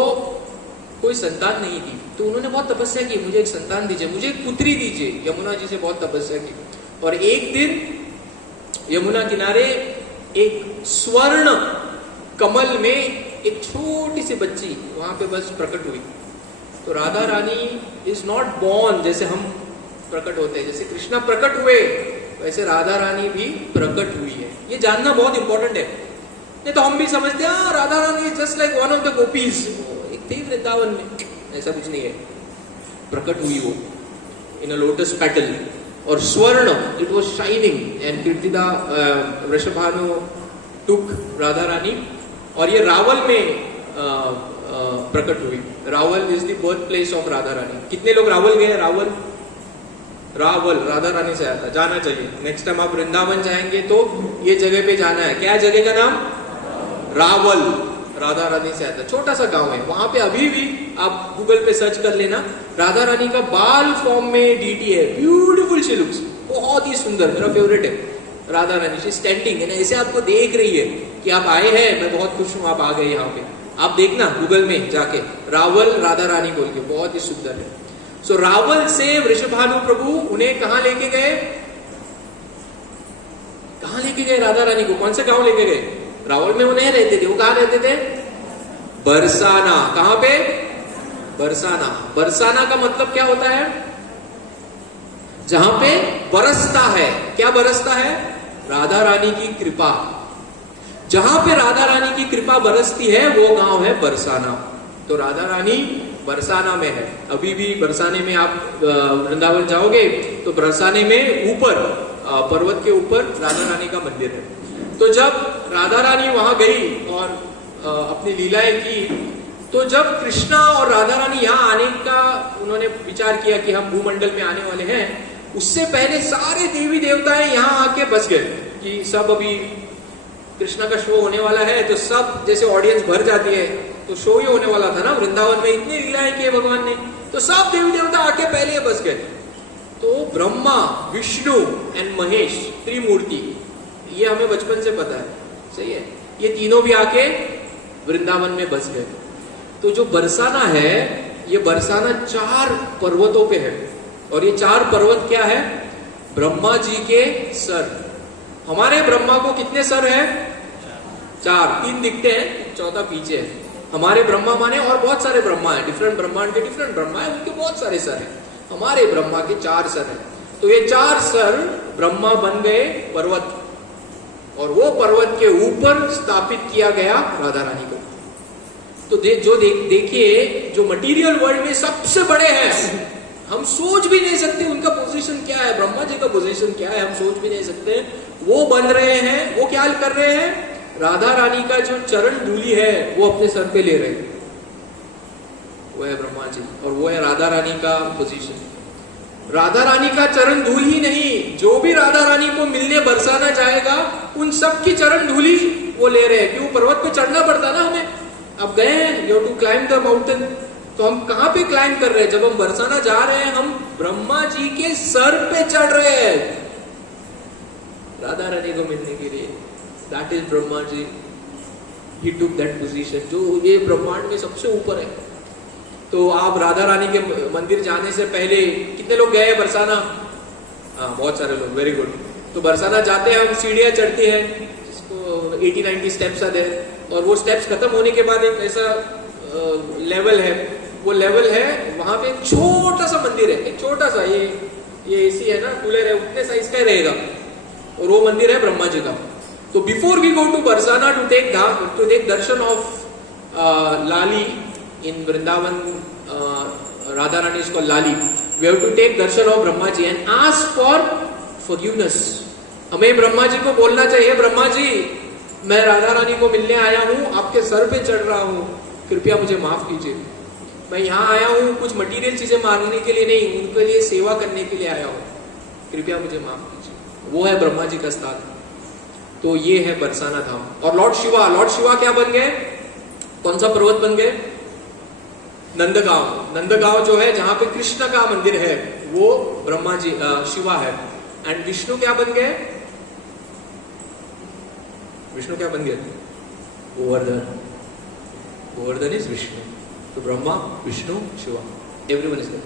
कोई संतान नहीं थी, तो उन्होंने बहुत तपस्या की, मुझे एक संतान दीजिए, मुझे एक पुत्री दीजिए। यमुना जी से बहुत तपस्या की, और एक दिन यमुना किनारे एक स्वर्ण कमल में एक छोटी सी बच्ची वहां पे बस प्रकट हुई। तो Radha Rani is not born जैसे हम प्रकट होते हैं, जैसे कृष्णा प्रकट हुए वैसे राधा रानी भी प्रकट हुई है। ये जानना बहुत इंपॉर्टेंट है, नहीं तो हम भी समझते हैं Radha Rani is just like one of the gopis, एक थी वृंदावन में, ऐसा कुछ नहीं है। प्रकट हुई वो इन अ लोटस पेटल, और स्वर्ण, it was shining, and Kirtida Vrishabhanu took Radha Rani, और ये रावल में प्रकट हुई। Raval is the birth place of Radha Rani. कितने लोग रावल गए? रावल राधा रानी से आया था, जाना चाहिए। नेक्स्ट टाइम आप वृंदावन जाएंगे तो ये जगह पे जाना है। क्या जगह का नाम? रावल, राधा रानी से आता है, छोटा सा गांव है वहां पे। अभी भी आप गूगल पे सर्च कर लेना, राधा रानी का बाल फॉर्म में डीटी है, ब्यूटीफुल शी लुक्स, बहुत ही सुंदर, मेरा फेवरेट है राधा रानी। शी स्टैंडिंग है ना, ऐसे आपको देख रही है कि आप आए हैं, मैं बहुत खुश हूं आप आ गए यहाँ पे। आप देखना गूगल में जाके रावल राधा रानी बोल के, बहुत ही सुंदर है। सो रावल से वृषभानु प्रभु उन्हें कहां लेके गए? कहां लेके गए राधा रानी को? कौन से गांव लेके गए? रावल में वो नहीं रहते थे, वो कहां रहते थे? बरसाना। कहां पे? बरसाना। बरसाना का मतलब क्या होता है? जहां पे बरसता है। क्या बरसता है? राधा रानी की कृपा। जहां पे राधा रानी की कृपा बरसती है वो गांव है बरसाना। तो राधा रानी बरसाना में है। अभी भी बरसाने में आप वृंदावन जाओगे तो बरसाने में ऊपर पर्वत के ऊपर राधा रानी का मंदिर है। तो जब राधा रानी वहां गई और अपनी लीलाएं की, तो जब कृष्णा और राधा रानी यहाँ आने का उन्होंने विचार किया कि हम भूमंडल में आने वाले हैं, उससे पहले सारे देवी देवताएं यहाँ आके बस गए कि सब अभी कृष्णा का शो होने वाला है। तो सब जैसे ऑडियंस भर जाती है, तो शो ही होने वाला था ना वृंदावन में, इतनी लीलाएं की है भगवान ने। तो सब देवी देवता आके पहले बस गए। तो ब्रह्मा, विष्णु एंड महेश, त्रिमूर्ति, ये हमें बचपन से पता है, सही है, ये तीनों भी आके वृंदावन में बस गए। तो जो बरसाना है, ये बरसाना 4 पर्वतों पे है, और ये 4 पर्वत क्या है? ब्रह्मा जी के सर। हमारे ब्रह्मा को कितने सर है? 4, 3 दिखते हैं, चौथा पीछे है। हमारे ब्रह्मा माने और बहुत सारे ब्रह्मा है, डिफरेंट ब्रह्मांड के डिफरेंट ब्रह्मा है, उनके बहुत सारे सर है। हमारे ब्रह्मा के 4 सर है। तो ये 4 सर ब्रह्मा बन गए पर्वत, और वो पर्वत के ऊपर स्थापित किया गया राधा रानी को। तो देखिए, जो मटेरियल वर्ल्ड में सबसे बड़े हैं, हम सोच भी नहीं सकते उनका पोजीशन क्या है, ब्रह्मा जी का पोजीशन क्या है, हम सोच भी नहीं सकते। वो बन रहे हैं, वो क्या कर रहे हैं? राधा रानी का जो चरण धूलि है वो अपने सर पे ले रहे हैं, वो है ब्रह्मा जी, और वो है राधा रानी का पोजीशन। राधा रानी का चरण धूल ही नहीं, जो भी राधा रानी को मिलने बरसाना जाएगा, उन सब की चरण धूली वो ले रहे हैं। क्यों? पर्वत पे चढ़ना पड़ता ना हमें। अब गए हैं, you to climb the mountain, तो हम कहां पे क्लाइंब कर रहे हैं? जब हम बरसाना जा रहे हैं, हम ब्रह्मा जी के सर पे चढ़ रहे हैं राधा रानी को मिलने के लिए। That is Brahma ji, he took that position, जो ये ब्रह्मांड में सबसे ऊपर है। तो आप राधा रानी के मंदिर जाने से पहले, कितने लोग गए बरसाना? हाँ, बहुत सारे लोग, वेरी गुड। तो बरसाना जाते हैं हम, सीढ़ियां चढ़ती हैं, जिसको 80-90 स्टेप्स आते हैं, और वो स्टेप्स खत्म होने के बाद एक ऐसा लेवल है, वो लेवल है, वहां पे एक छोटा सा मंदिर है, एक छोटा सा, ये एसी है ना, कूलर है, उतने साइज का ही रहेगा, और वो मंदिर है ब्रह्मा जी का। तो before we go to Barsana to take darshan of Lali in Vrindavan, Radha Rani is called Lali. We have to take darshan of Brahma ji and ask for forgiveness. हमें ब्रह्मा जी को बोलना चाहिए, ब्रह्मा जी, मैं राधा रानी को मिलने आया हूँ, आपके सर पे चढ़ रहा हूँ, कृपया मुझे माफ कीजिए। मैं यहाँ आया हूँ कुछ मटेरियल चीजें मांगने के लिए नहीं, उनके लिए सेवा करने के लिए आया हूँ, कृपया मुझे माफ कीजिए। वो है ब्रह्मा जी का स्थान। तो ये है बरसाना धाम। और लॉर्ड शिवा क्या बन गए? कौन सा पर्वत बन गए? नंदगांव जो है, जहां पे कृष्ण का मंदिर है, वो ब्रह्मा जी शिवा है। एंड विष्णु क्या बन गए? विष्णु क्या बन गए? गोवर्धन इज विष्णु। तो Brahma, Vishnu, Shiva, everyone is there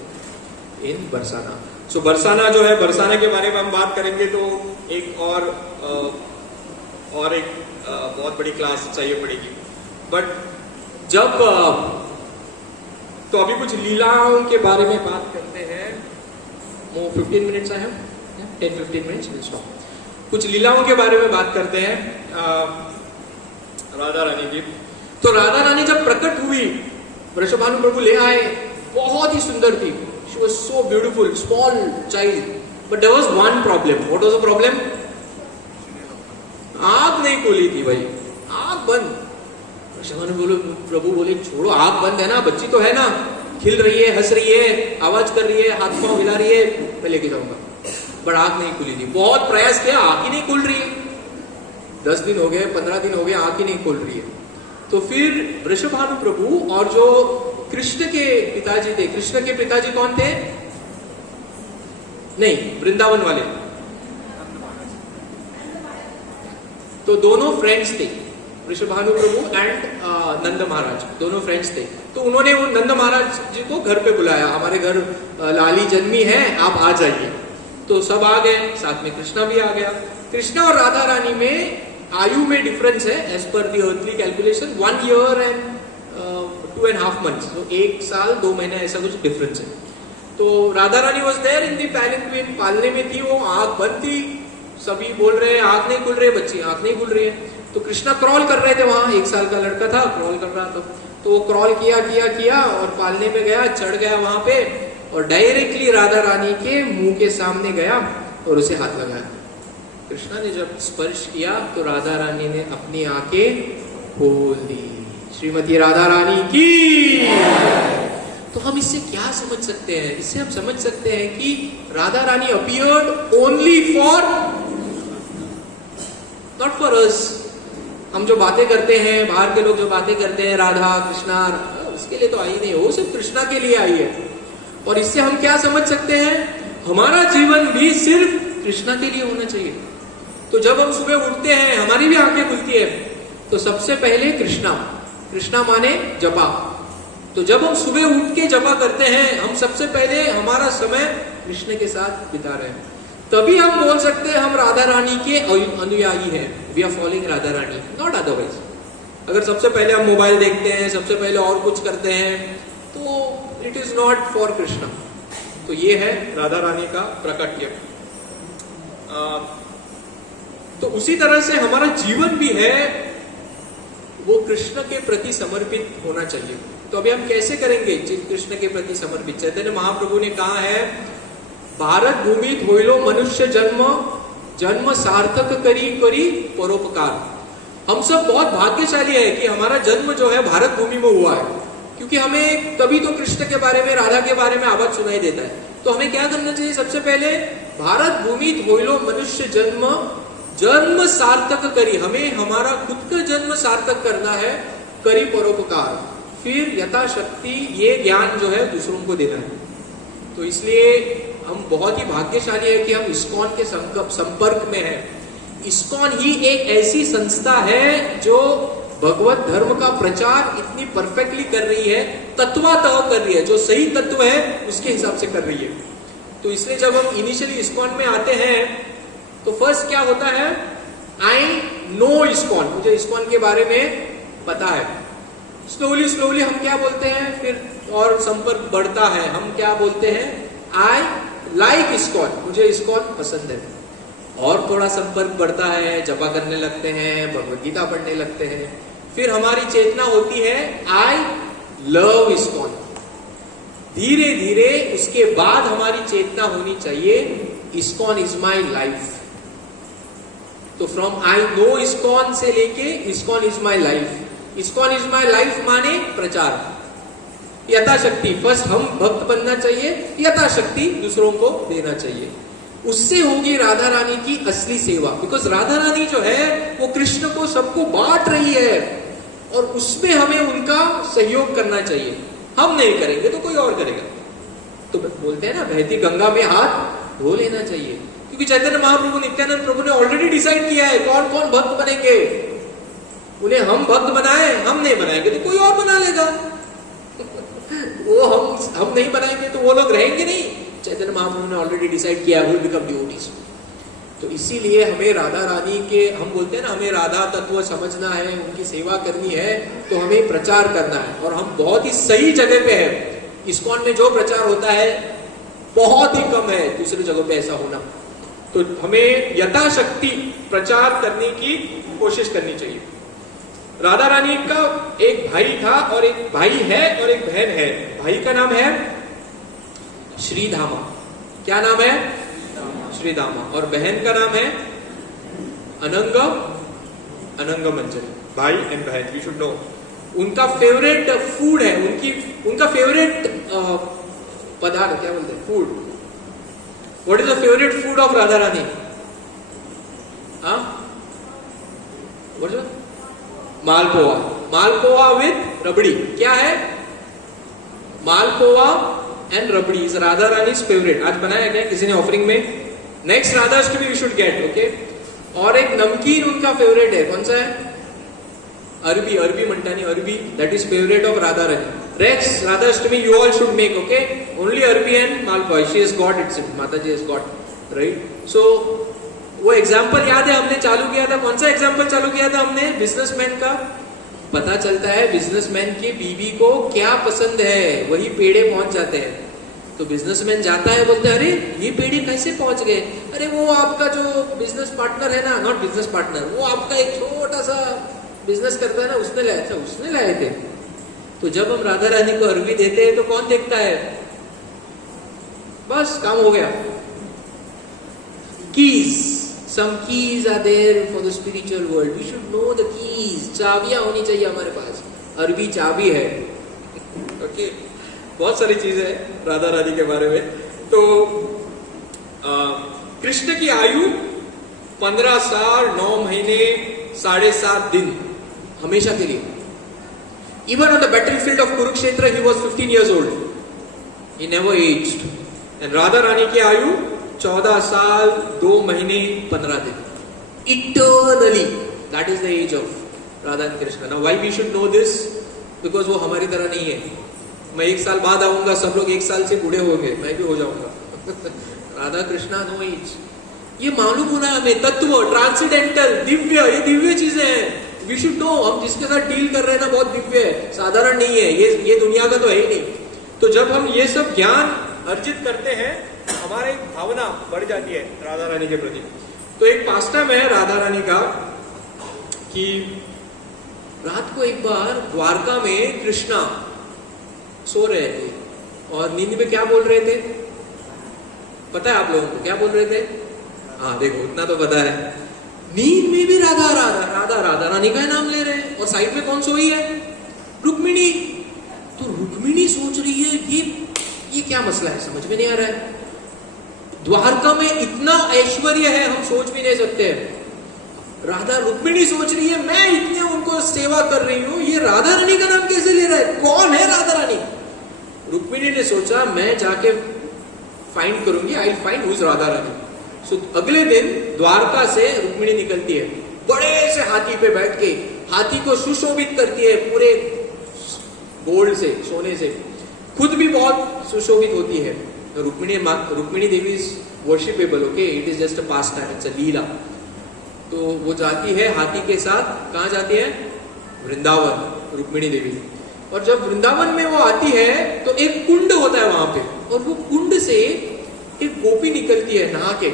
in Barsana. So Barsana जो है, बरसाना के बारे में हम बात करेंगे तो एक और एक बहुत बड़ी क्लास चाहिए पड़ेगी। बट जब तो अभी कुछ लीलाओं के बारे में बात करते हैं। वो 15 मिनट्स है, 10-15 मिनट्स। कुछ लीलाओं के बारे में बात करते हैं राधा रानी की। तो राधा रानी जब प्रकट हुई, वृषभानु प्रभु ले आए, बहुत ही सुंदर थी। She was so beautiful, small child, but there was one problem. What was the problem? आंख नहीं खोली थी भाई, आंख बंद। प्रभु बोले, छोड़ो, आंख बंद है ना, बच्ची तो है ना, खिल रही है, हंस रही है, आवाज कर रही है, हाथ पांव हिला रही है, मैं लेके जाऊंगा। बट आंख नहीं खुली थी। बहुत प्रयास किया, आंख ही नहीं खुल रही है। 10 दिन हो गए, 15 दिन हो गए, आंख ही नहीं खुल रही है। तो फिर वृषभानु प्रभु और जो कृष्ण के पिताजी थे, कृष्ण के पिताजी कौन थे? नहीं, वृंदावन वाले। तो दोनों फ्रेंड्स थे, वृषभानु प्रभु एंड नंद महाराज, दोनों फ्रेंड्स थे। तो उन्होंने वो नंद महाराज जी को घर पे बुलाया, हमारे घर लाली जन्मी है, आप आ जाइए। तो सब आ गए, साथ में कृष्णा भी आ गया। कृष्णा और राधा रानी में आयु में डिफरेंस है, as per the earthly calculation 1 year and 2.5 months। तो 1 साल 2 महीने ऐसा कुछ डिफरेंस है। तो Radha Rani was there in दी पैलेंक्विन, पालने में थी वो, आंख बंद थी। सभी बोल रहे हैं आंख नहीं खुल रही है, बच्ची आंख नहीं खुल रही है। तो कृष्णा क्रॉल कर रहे थे वहां, 1 साल का लड़का था, क्रॉल कर रहा था। तो वो क्रॉल किया और पालने में गया, चढ़ गया वहां पे, और डायरेक्टली राधा रानी के मुंह के सामने गया और उसे हाथ लगाया। कृष्णा ने जब स्पर्श किया तो राधा रानी ने अपनी आंखें खोल दी। श्रीमती राधा रानी की। तो हम इससे क्या समझ सकते हैं? इससे हम समझ सकते हैं कि Radha Rani appeared only for, not for us. हम जो बातें करते हैं, बाहर के लोग जो बातें करते हैं, राधा कृष्णा, उसके लिए तो आई नहीं, वो सिर्फ कृष्णा के लिए आई है। और इससे हम क्या समझ सकते हैं, हमारा जीवन भी सिर्फ कृष्णा के लिए होना चाहिए। तो जब हम सुबह उठते हैं, हमारी भी आंखें खुलती है, तो सबसे पहले कृष्णा, कृष्णा माने जपा। तो जब हम सुबह उठ के जपा करते हैं, हम सबसे पहले हमारा समय कृष्ण के साथ बिता रहे हैं, तभी हम बोल सकते हैं हम राधा रानी के अनुयायी हैं, we are following Radha Rani, not otherwise. अगर सबसे पहले हम मोबाइल देखते हैं, सबसे पहले और कुछ करते हैं, तो it is not for Krishna. तो ये है राधा रानी का प्रकट्य। तो उसी तरह से हमारा जीवन भी है, वो कृष्ण के प्रति समर्पित होना चाहिए। तो अभी हम कैसे करेंगे कृष्ण के प्रति समर्पित? चैतन्य महाप्रभु ने कहा है, भारत भूमि धोइलो मनुष्य जन्म, जन्म सार्थक करी करी परोपकार। हम सब बहुत भाग्यशाली है कि हमारा जन्म जो है भारत भूमि में हुआ है, क्योंकि हमें कभी तो कृष्ण के बारे में, राधा के बारे में आवाज सुनाई देता है। तो हमें क्या करना चाहिए? सबसे पहले भारत भूमि धोइलो मनुष्य जन्म, जन्म सार्थक करी, हमें हमारा खुद का जन्म सार्थक करना है, करी परोपकार, फिर यथाशक्ति ये ज्ञान जो है दूसरों को देना है। तो इसलिए हम बहुत ही भाग्यशाली है कि हम इस्कॉन के संपर्क में हैं। इस्कॉन ही एक ऐसी संस्था है जो भगवत धर्म का प्रचार इतनी परफेक्टली कर रही है, तत्वातः कर रही है, जो सही तत्व है उसके हिसाब से कर रही है। तो इसलिए जब हम इनिशियली इस्कॉन में आते हैं, तो फर्स्ट क्या होता है, आई नो इस्कॉन, मुझे इस्कॉन के बारे में पता है। स्लोली स्लोली हम क्या बोलते हैं, फिर और संपर्क बढ़ता है, हम क्या बोलते हैं, आई लाइक इस्कॉन, मुझे इस्कॉन पसंद है। और थोड़ा संपर्क बढ़ता है, जपा करने लगते हैं, भगवद गीता पढ़ने लगते हैं, फिर हमारी चेतना होती है, आई लव इस्कॉन। धीरे धीरे उसके बाद हमारी चेतना होनी चाहिए, इस्कॉन इज माई लाइफ। तो फ्रॉम आई नो इस्कॉन से लेके ISKCON is my life. ISKCON is my life माने प्रचार, यथाशक्ति। फर्स्ट हम भक्त बनना चाहिए, यथाशक्ति दूसरों को देना चाहिए। उससे होगी राधा रानी की असली सेवा, बिकॉज राधा रानी जो है वो कृष्ण को सबको बांट रही है, और उसमें हमें उनका सहयोग करना चाहिए। हम नहीं करेंगे तो कोई और करेगा। तो बोलते हैं ना, बहती गंगा में हाथ धो लेना चाहिए, क्योंकि चैतन्य महाप्रभु, नित्यानंद प्रभु ने ऑलरेडी डिसाइड किया है कौन कौन भक्त बनेंगे। उन्हें हम भक्त बनाए, हम नहीं बनाएंगे तो कोई और बना लेगा। वो हम नहीं बनाएंगे तो वो लोग रहेंगे नहीं। चैतन्य महाप्रभु ने ऑलरेडी डिसाइड किया विल बिकम डिवोटीज। तो इसीलिए हमें राधा रानी के, हम बोलते हैं ना, हमें राधा तत्व समझना है, उनकी सेवा करनी है, तो हमें प्रचार करना है। और हम बहुत ही सही जगह पे है। इस्कॉन में जो प्रचार होता है बहुत ही कम है दूसरी जगह पे ऐसा होना। तो हमें यथाशक्ति प्रचार करने की कोशिश करनी चाहिए। राधा रानी का एक भाई था, और एक भाई है और एक बहन है। भाई का नाम है श्रीधामा। क्या नाम है? श्रीधामा। और बहन का नाम है अनंग मंजरी। भाई एंड बहन, यू शुड नो। उनका फेवरेट फूड है, उनका फेवरेट पदार्थ क्या बोलते हैं, food. What is the favourite food of Radha Rani? Malpua. Malpua with rabri. क्या है? Malpua and rabri is Radha Rani's favourite. आज बनाया गया किसी ने ऑफरिंग में। Next Radhashtami we should get, okay. और एक नमकीन उनका फेवरेट है, कौन सा है? अरबी मंटानी अरबी, that is favourite of Radha Rani. Next Radhashtami you all should make, okay, only arbi and malpua. She has got it, Mata ji has got, right. So वो एग्जाम्पल याद है हमने चालू किया था, कौन सा एग्जाम्पल चालू किया था हमने? बिजनेसमैन का। पता चलता है बिजनेसमैन की बीवी को क्या पसंद है, वही पेड़े पहुंच जाते हैं। तो बिजनेसमैन जाता है, बोलते हैं अरे ये पेड़े कैसे पहुंच गए? अरे वो आपका जो बिजनेस पार्टनर है ना, नॉट बिजनेस पार्टनर, वो आपका एक छोटा सा बिजनेस करता है ना, उसने लाया था, उसने लाए थे। तो जब हम राधा रानी को अरबी देते हैं तो कौन देखता है? बस काम हो गया। Keys, some keys are there for the spiritual world. We should know the keys. चाबियां होनी चाहिए हमारे पास। अरबी चाबी है, ओके। बहुत सारी चीजें हैं राधा रानी के बारे में। तो कृष्ण की आयु 15 साल 9 महीने 7.5 दिन, हमेशा के लिए। Even on the battlefield of Kurukshetra, he was 15 years old. He never aged. And Radha Rani की आयु 14 साल 2 महीने 15 दिन. Eternally. That is the age of Radha and Krishna. Now why we should know this? Because वो हमारी तरह नहीं है. मैं 1 साल बाद आऊंगा, सब लोग 1 साल से बूढ़े होंगे, मैं भी हो जाऊंगा. Radha Krishna no age. ये मालूम होना हमें, तत्व, ट्रांसेंडेंटल, दिव्य, ये दिव्य चीजें हैं. We should know. हम जिसके साथ डील कर रहे हैं ना, बहुत दिव्य है, साधारण नहीं है, ये दुनिया का तो है ही नहीं. तो जब हम ये सब ज्ञान अर्जित करते हैं, हमारी भावना बढ़ जाती है राधा रानी के प्रति. तो एक पास्टम है राधा रानी का कि रात को एक बार द्वारका में कृष्णा सो रहे थे और नींद में क्या बोल रहे थे पता है आप लोगों को? क्या बोल रहे थे? हाँ देखो, इतना तो पता है. नींद में भी राधा राधा राधा राधा रानी का नाम ले रहे हैं. और साइड में कौन सोई है? रुक्मिणी. तो रुक्मिणी सोच रही है ये क्या मसला है, समझ में नहीं आ रहा है. द्वारका में इतना ऐश्वर्य है, हम सोच भी नहीं सकते. राधा रुक्मिणी सोच रही है मैं इतने उनको सेवा कर रही हूं, ये राधा रानी का नाम कैसे ले रहा है, कौन है राधा रानी? रुक्मिणी ने सोचा मैं जाके फाइंड करूंगी, I find whose Radha Rani. सो अगले दिन द्वारका से रुक्मिणी निकलती है, बड़े से हाथी पे बैठ के हाथी को सुशोभित करती है पूरे गोल्ड से, सोने से. खुद भी बहुत सुशोभित होती है. तो Rukmini Devi is worshipable. Okay, it is just a pastime, it's a leela. तो वो जाती है हाथी के साथ. कहाँ जाती है? वृंदावन, रुक्मिणी देवी. और जब वृंदावन में वो आती है तो एक कुंड होता है वहां पे, और वो कुंड से एक गोपी निकलती है नहा के.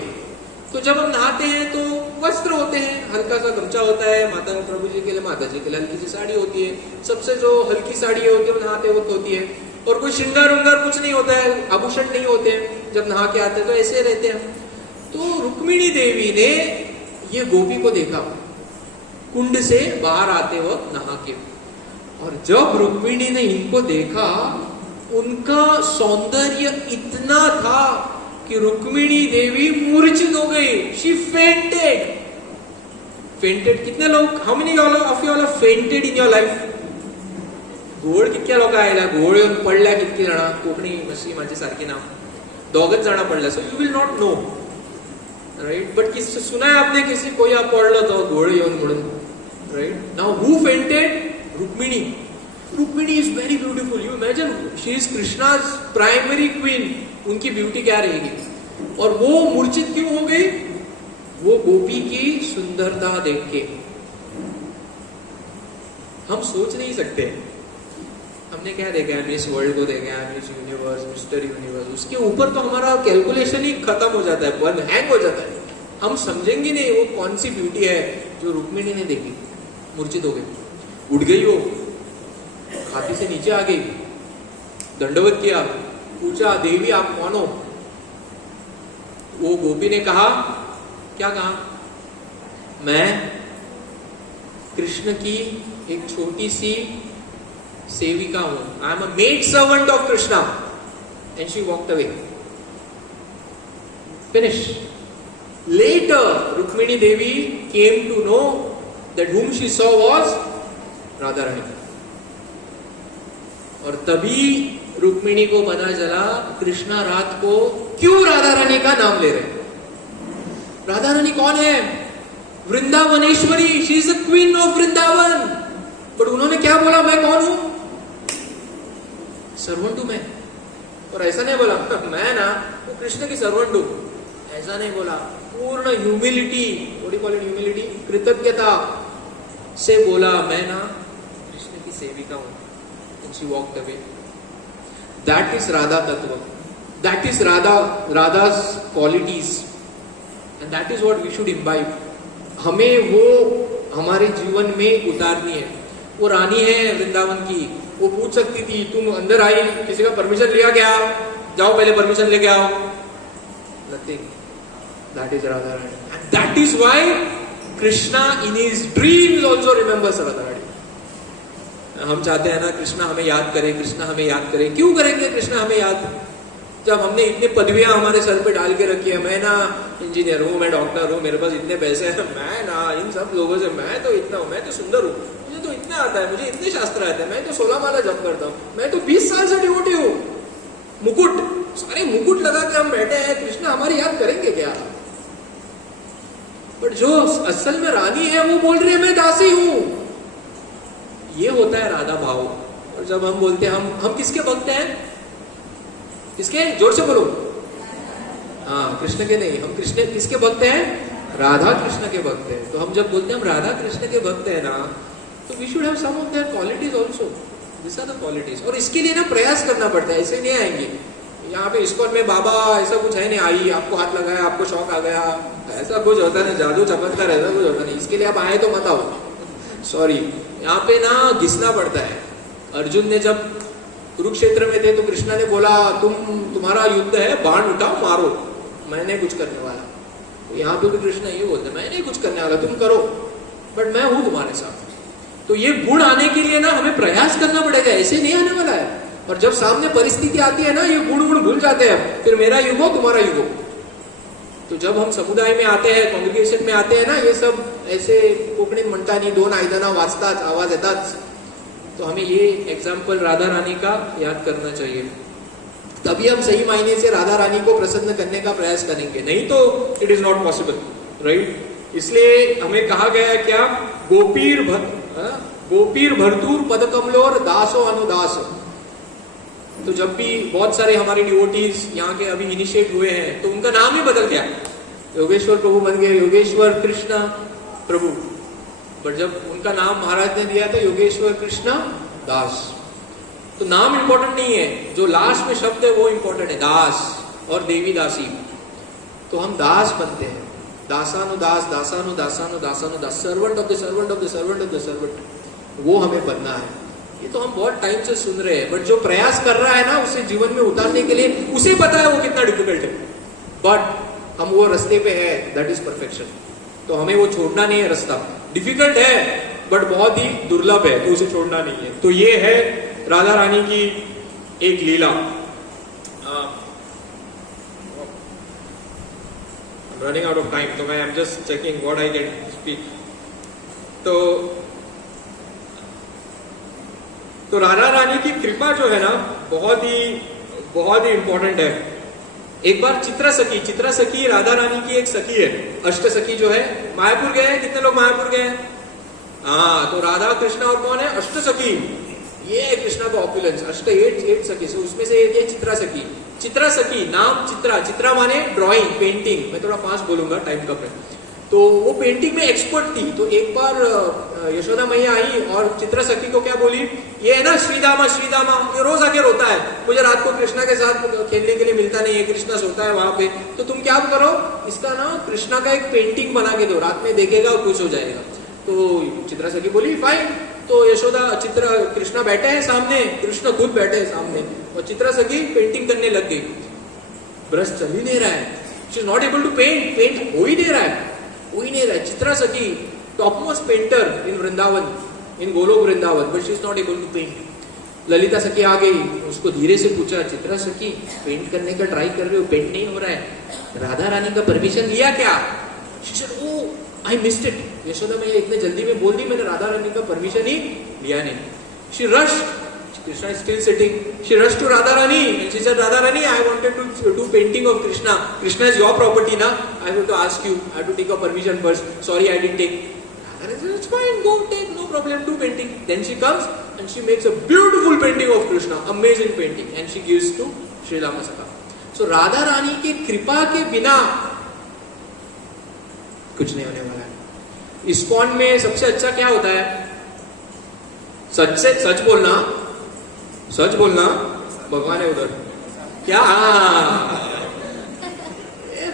तो जब हम नहाते हैं तो वस्त्र होते हैं, हल्का सा गमछा होता है, माता प्रभु जी के लिए, माता जी के लिए हल्की सी साड़ी होती है. सबसे जो हल्की साड़ी होती है वो नहाते वक्त होती है. और कोई श्रृंगार उंगार कुछ नहीं होता है, आभूषण नहीं होते हैं. जब नहा के आते हैं तो ऐसे रहते हैं. तो रुक्मिणी देवी ने ये गोपी को देखा कुंड से बाहर आते वक्त नहा के. और जब रुक्मिणी ने इनको देखा, उनका सौंदर्य इतना था कि रुक्मिणी देवी मूर्छित हो गई. She fainted. कितने लोग, how many of you all have fainted in your life? घोड कितक्या लोक आयला, घोड येऊन पडल्या कितकी जाणा. कोकणी मातशी माझी सारखी ना, दोगच जाणा पडल्या. So you will not know, right? But सुना है आपने किसी को या पडलं तो घोड येऊन म्हणून, right? Now who fainted? Rukmini. Rukmini is very beautiful. You imagine, she is Krishna's primary queen. उनकी ब्यूटी क्या रहेगी? और वो मूर्छित क्यों हो गई? वो गोपी की सुंदरता देख के. हम सोच नहीं सकते. हमने क्या देखा है? मिस वर्ल्ड को देखा है, मिस यूनिवर्स, मिस्टर यूनिवर्स. उसके ऊपर तो हमारा कैलकुलेशन ही खत्म हो जाता है, बंद, हैंग हो जाता है. हम समझेंगे नहीं वो कौन सी ब्यूटी है जो रुक्मिणी ने देखी. मूर्छित हो गई, उड़ गई, वो हाथी से नीचे आ गई, दंडवत किया, पूछा देवी आप कौन हो? वो गोपी ने कहा, क्या कहा? मैं कृष्ण की एक छोटी सी सेविका हूं. I am a maid servant of Krishna. And she walked away. Finish. Later Rukmini Devi came to know that whom she saw was Radha Rani. और तभी रुक्मिणी को पता चला कृष्णा रात को क्यों राधा रानी का नाम ले रहे. राधा रानी कौन है? Vrindavaneshwari. She is the queen of Vrindavan. But उन्होंने क्या बोला? मैं कौन हूं? सर्वेंट हूं मैं. और ऐसा नहीं बोला मैं ना वो कृष्ण की सर्वेंट हूं, ऐसा नहीं बोला. पूर्ण humility, what do you call it, humility, कृतज्ञता से बोला मैं ना कृष्ण की सेविका हूं. And she walked away. That is Radha Tattva. That is Radha's qualities. And that is what we should imbibe. हमें वो हमारे जीवन में उतारनी है. वो रानी है वृंदावन की, वो पूछ सकती थी तुम अंदर आई, किसी का परमिशन लिया क्या? जाओ पहले परमिशन लेके आओ. Nothing. That is Radha Rani. And that is why Krishna in his dreams also remembers Radha Rani. हम चाहते हैं ना कृष्णा हमें याद करे, कृष्णा हमें याद करे. क्यों करेंगे कृष्णा हमें याद? जब हमने इतने पदवियां हमारे सर पे डाल के रखी है. मैं ना इंजीनियर हूँ, मैं डॉक्टर हूँ, मेरे पास इतने पैसे हैं, मैं ना इन सब लोगों से, मैं तो इतना हूँ, मैं तो सुंदर हूँ, मुझे तो इतना आता है, मुझे इतने शास्त्र आते हैं, मैं तो 16 माला जप करता हूँ, मैं तो 20 साल से डिवोटी हूँ. मुकुट, सारे मुकुट लगा के हम बैठे हैं, कृष्ण हमारी याद करेंगे क्या? बट जो असल में रानी है वो बोल रही है मैं दासी हूं। ये होता है राधा भाव। और जब हम बोलते हैं हम किसके भक्त हैं? किसके? जोर से बोलो। हाँ, कृष्ण के नहीं, हम कृष्ण किसके भक्त हैं? राधा कृष्ण के भक्त हैं। तो हम जब बोलते हैं हम राधा कृष्ण के भक्त हैं ना, तो we should have some of their qualities also. This are the qualities. और इसके लिए ना प्रयास करना पड़ता है, ऐसे नहीं आएंगे। यहाँ पे इस्कॉन में बाबा ऐसा कुछ है नहीं, आई आपको हाथ लगाया आपको शौक आ गया, ऐसा कुछ होता नहीं, जादू चमत्कार ऐसा कुछ होता नहीं। इसके लिए आप आए तो मत आओ, सॉरी। यहाँ पे ना घिसना पड़ता है। अर्जुन ने जब कुरुक्षेत्र में थे तो कृष्णा ने बोला तुम्हारा युद्ध है, बाण उठाओ मारो, मैं नहीं कुछ करने वाला। तो यहाँ पे भी कृष्ण ये बोलते मैं नहीं कुछ करने वाला, तुम करो, बट मैं हूं तुम्हारे साथ। तो ये गुण आने के लिए ना हमें प्रयास करना पड़ेगा, ऐसे नहीं आने वाला है। और जब सामने परिस्थिति आती है ना, ये गुण भूल जाते हैं, फिर मेरा युग हो तुम्हारा युग हो। तो जब हम समुदाय में आते हैं, कॉन्ग्रेगेशन में आते हैं ना, ये सब ऐसे कोकणीत म्हणता नहीं, दोन आयदना वाचताच आवाज येताच। तो हमें ये एग्जाम्पल राधा रानी का याद करना चाहिए, तभी हम सही मायने से राधा रानी को प्रसन्न करने का प्रयास करेंगे, नहीं तो it is not possible, right. इसलिए हमें कहा गया है क्या, गोपीर भरतूर पद कमलोर दासो अनुदास। तो जब भी बहुत सारे हमारे डिवोटीज यहाँ के अभी इनिशिएट हुए हैं तो उनका नाम ही बदल गया, योगेश्वर प्रभु बन गए योगेश्वर कृष्ण प्रभु। बट जब उनका नाम महाराज ने दिया था योगेश्वर कृष्ण दास, तो नाम इंपॉर्टेंट नहीं है, जो लास्ट में शब्द है वो इंपॉर्टेंट है, दास और देवी दासी। तो हम दास बनते हैं, दासानुदास दासानुदास, servant of the servant of the servant of the servant, वो हमें बनना है। ये तो हम बहुत टाइम से सुन रहे हैं, बट जो प्रयास कर रहा है ना उसे जीवन में उतारने के लिए उसे पता है वो कितना डिफिकल्ट है, बट हम वो रास्ते पे है, दैट इज परफेक्शन। तो हमें वो छोड़ना नहीं है, रास्ता डिफिकल्ट है बट बहुत ही दुर्लभ है, तो उसे छोड़ना नहीं है। तो ये है राधा रानी की एक लीला। रनिंग आउट ऑफ टाइम, तो मैं I am just checking what I can speak. तो राधा रानी की कृपा जो है ना बहुत ही इंपॉर्टेंट है। एक बार चित्रा सखी राधा रानी की एक सखी है, अष्ट सखी जो है। मायापुर गए हैं? कितने लोग मायापुर गए हैं? हाँ, तो राधा कृष्णा और कौन है? अष्ट सखी। ये कृष्णा का ऑपुलेंस, अष्ट एट सखी से, उसमें से एक है चित्रा सखी। नाम चित्रा माने ड्राइंग, पेंटिंग। मैं थोड़ा फास्ट बोलूंगा, टाइम कम है। तो वो पेंटिंग में एक्सपर्ट थी। तो एक बार यशोदा मैया आई और चित्रा सखी को क्या बोली, ये है ना श्रीदामा, ये रोज आके रोता है, मुझे रात को कृष्णा के साथ खेलने के लिए मिलता नहीं है, कृष्णा सोता है वहां पे, तो तुम क्या करो, इसका ना कृष्णा का एक पेंटिंग बना के दो, रात में देखेगा और खुश हो जाएगा। तो चित्रा सखी बोली फाइन। तो यशोदा कृष्णा बैठे हैं सामने, कृष्ण खुद बैठे हैं सामने, और चित्रा सखी पेंटिंग करने लग गई। ब्रश चल ही नहीं रहा है, she is not able to paint हो ही नहीं रहा है। Chitra Sakhi topmost painter in Vrindavan, in Golok Vrindavan, but she is not able to paint. Lalita Sakhi आ गई, उसको धीरे से पूछा, चित्रा सखी पेंट करने का ट्राई कर रहे हो, पेंट नहीं हो रहा है, राधा रानी का परमिशन लिया क्या? She said, oh I missed it. Yashoda मैया इतने जल्दी में बोल दी, मैंने राधा रानी का परमिशन ही लिया नहीं। She rushed, Krishna is still sitting. She rushed to Radharani and she said, Radharani, I wanted to do painting of Krishna. Krishna is your property now. I have to ask you. I have to take your permission first. Sorry, I didn't take. Radharani said, it's fine. Go take. No problem. Do painting. Then she comes and she makes a beautiful painting of Krishna. Amazing painting. And she gives to Sri Ramasaka. So Radharani की कृपा के बिना कुछ नहीं होने वाला है। ISKCON में सबसे अच्छा क्या होता है? सच बोलना, भगवान है उधर क्या?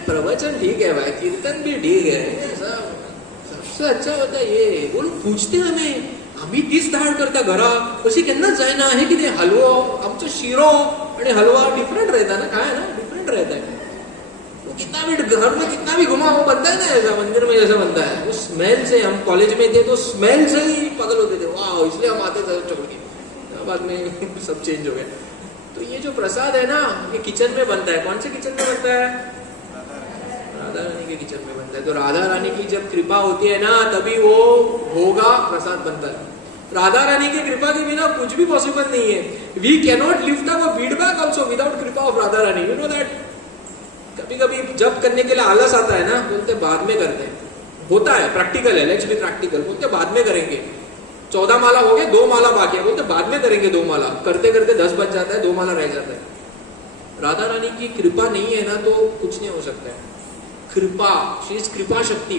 प्रवचन ठीक है भाई, कीर्तन भी ठीक है, सबसे अच्छा होता है ये। वो लोग पूछते हमें, आम्ही तीच धाड करता घरा, कशी केन्नाच जायना हे कितें हलवो, आमचो शिरो आणि हलवा डिफरेंट रहता ना, काय ना डिफरेंट रहता है। वो कितना भी घर में कितना भी घुमा वो बनता है ना, ऐसा मंदिर में जैसा बनता है, वो स्मेल से, हम कॉलेज में थे तो स्मेल से ही पागल होते थे, वाह, इसलिए हम आते थे चौक के। बाद में सब चेंज हो गया। तो ये जो प्रसाद है ना, ये किचन में बनता है। कौन से किचन में बनता है? राधा रानी के किचन में बनता है। तो राधा रानी की जब कृपा होती है ना, तभी वो होगा प्रसाद बनता है। राधा रानी की कृपा के बिना कुछ भी पॉसिबल नहीं है. We cannot lift up a feedback also without कृपा of Radha Rani. You know that. कभी कभी जब करने के लिए आलस आता है ना, बोलते बाद में करते हैं. होता है, प्रैक्टिकल है, लेट्स बी प्रैक्टिकल. बोलते बाद में करेंगे. 14 माला हो गए, 2 माला बाकी है, बोलते बाद में करेंगे 2 माला. करते करते 10 बच जाता है, 2 माला रह जाता है. राधा रानी की कृपा नहीं है ना तो कुछ नहीं हो सकता है. कृपा, she is kripa shakti.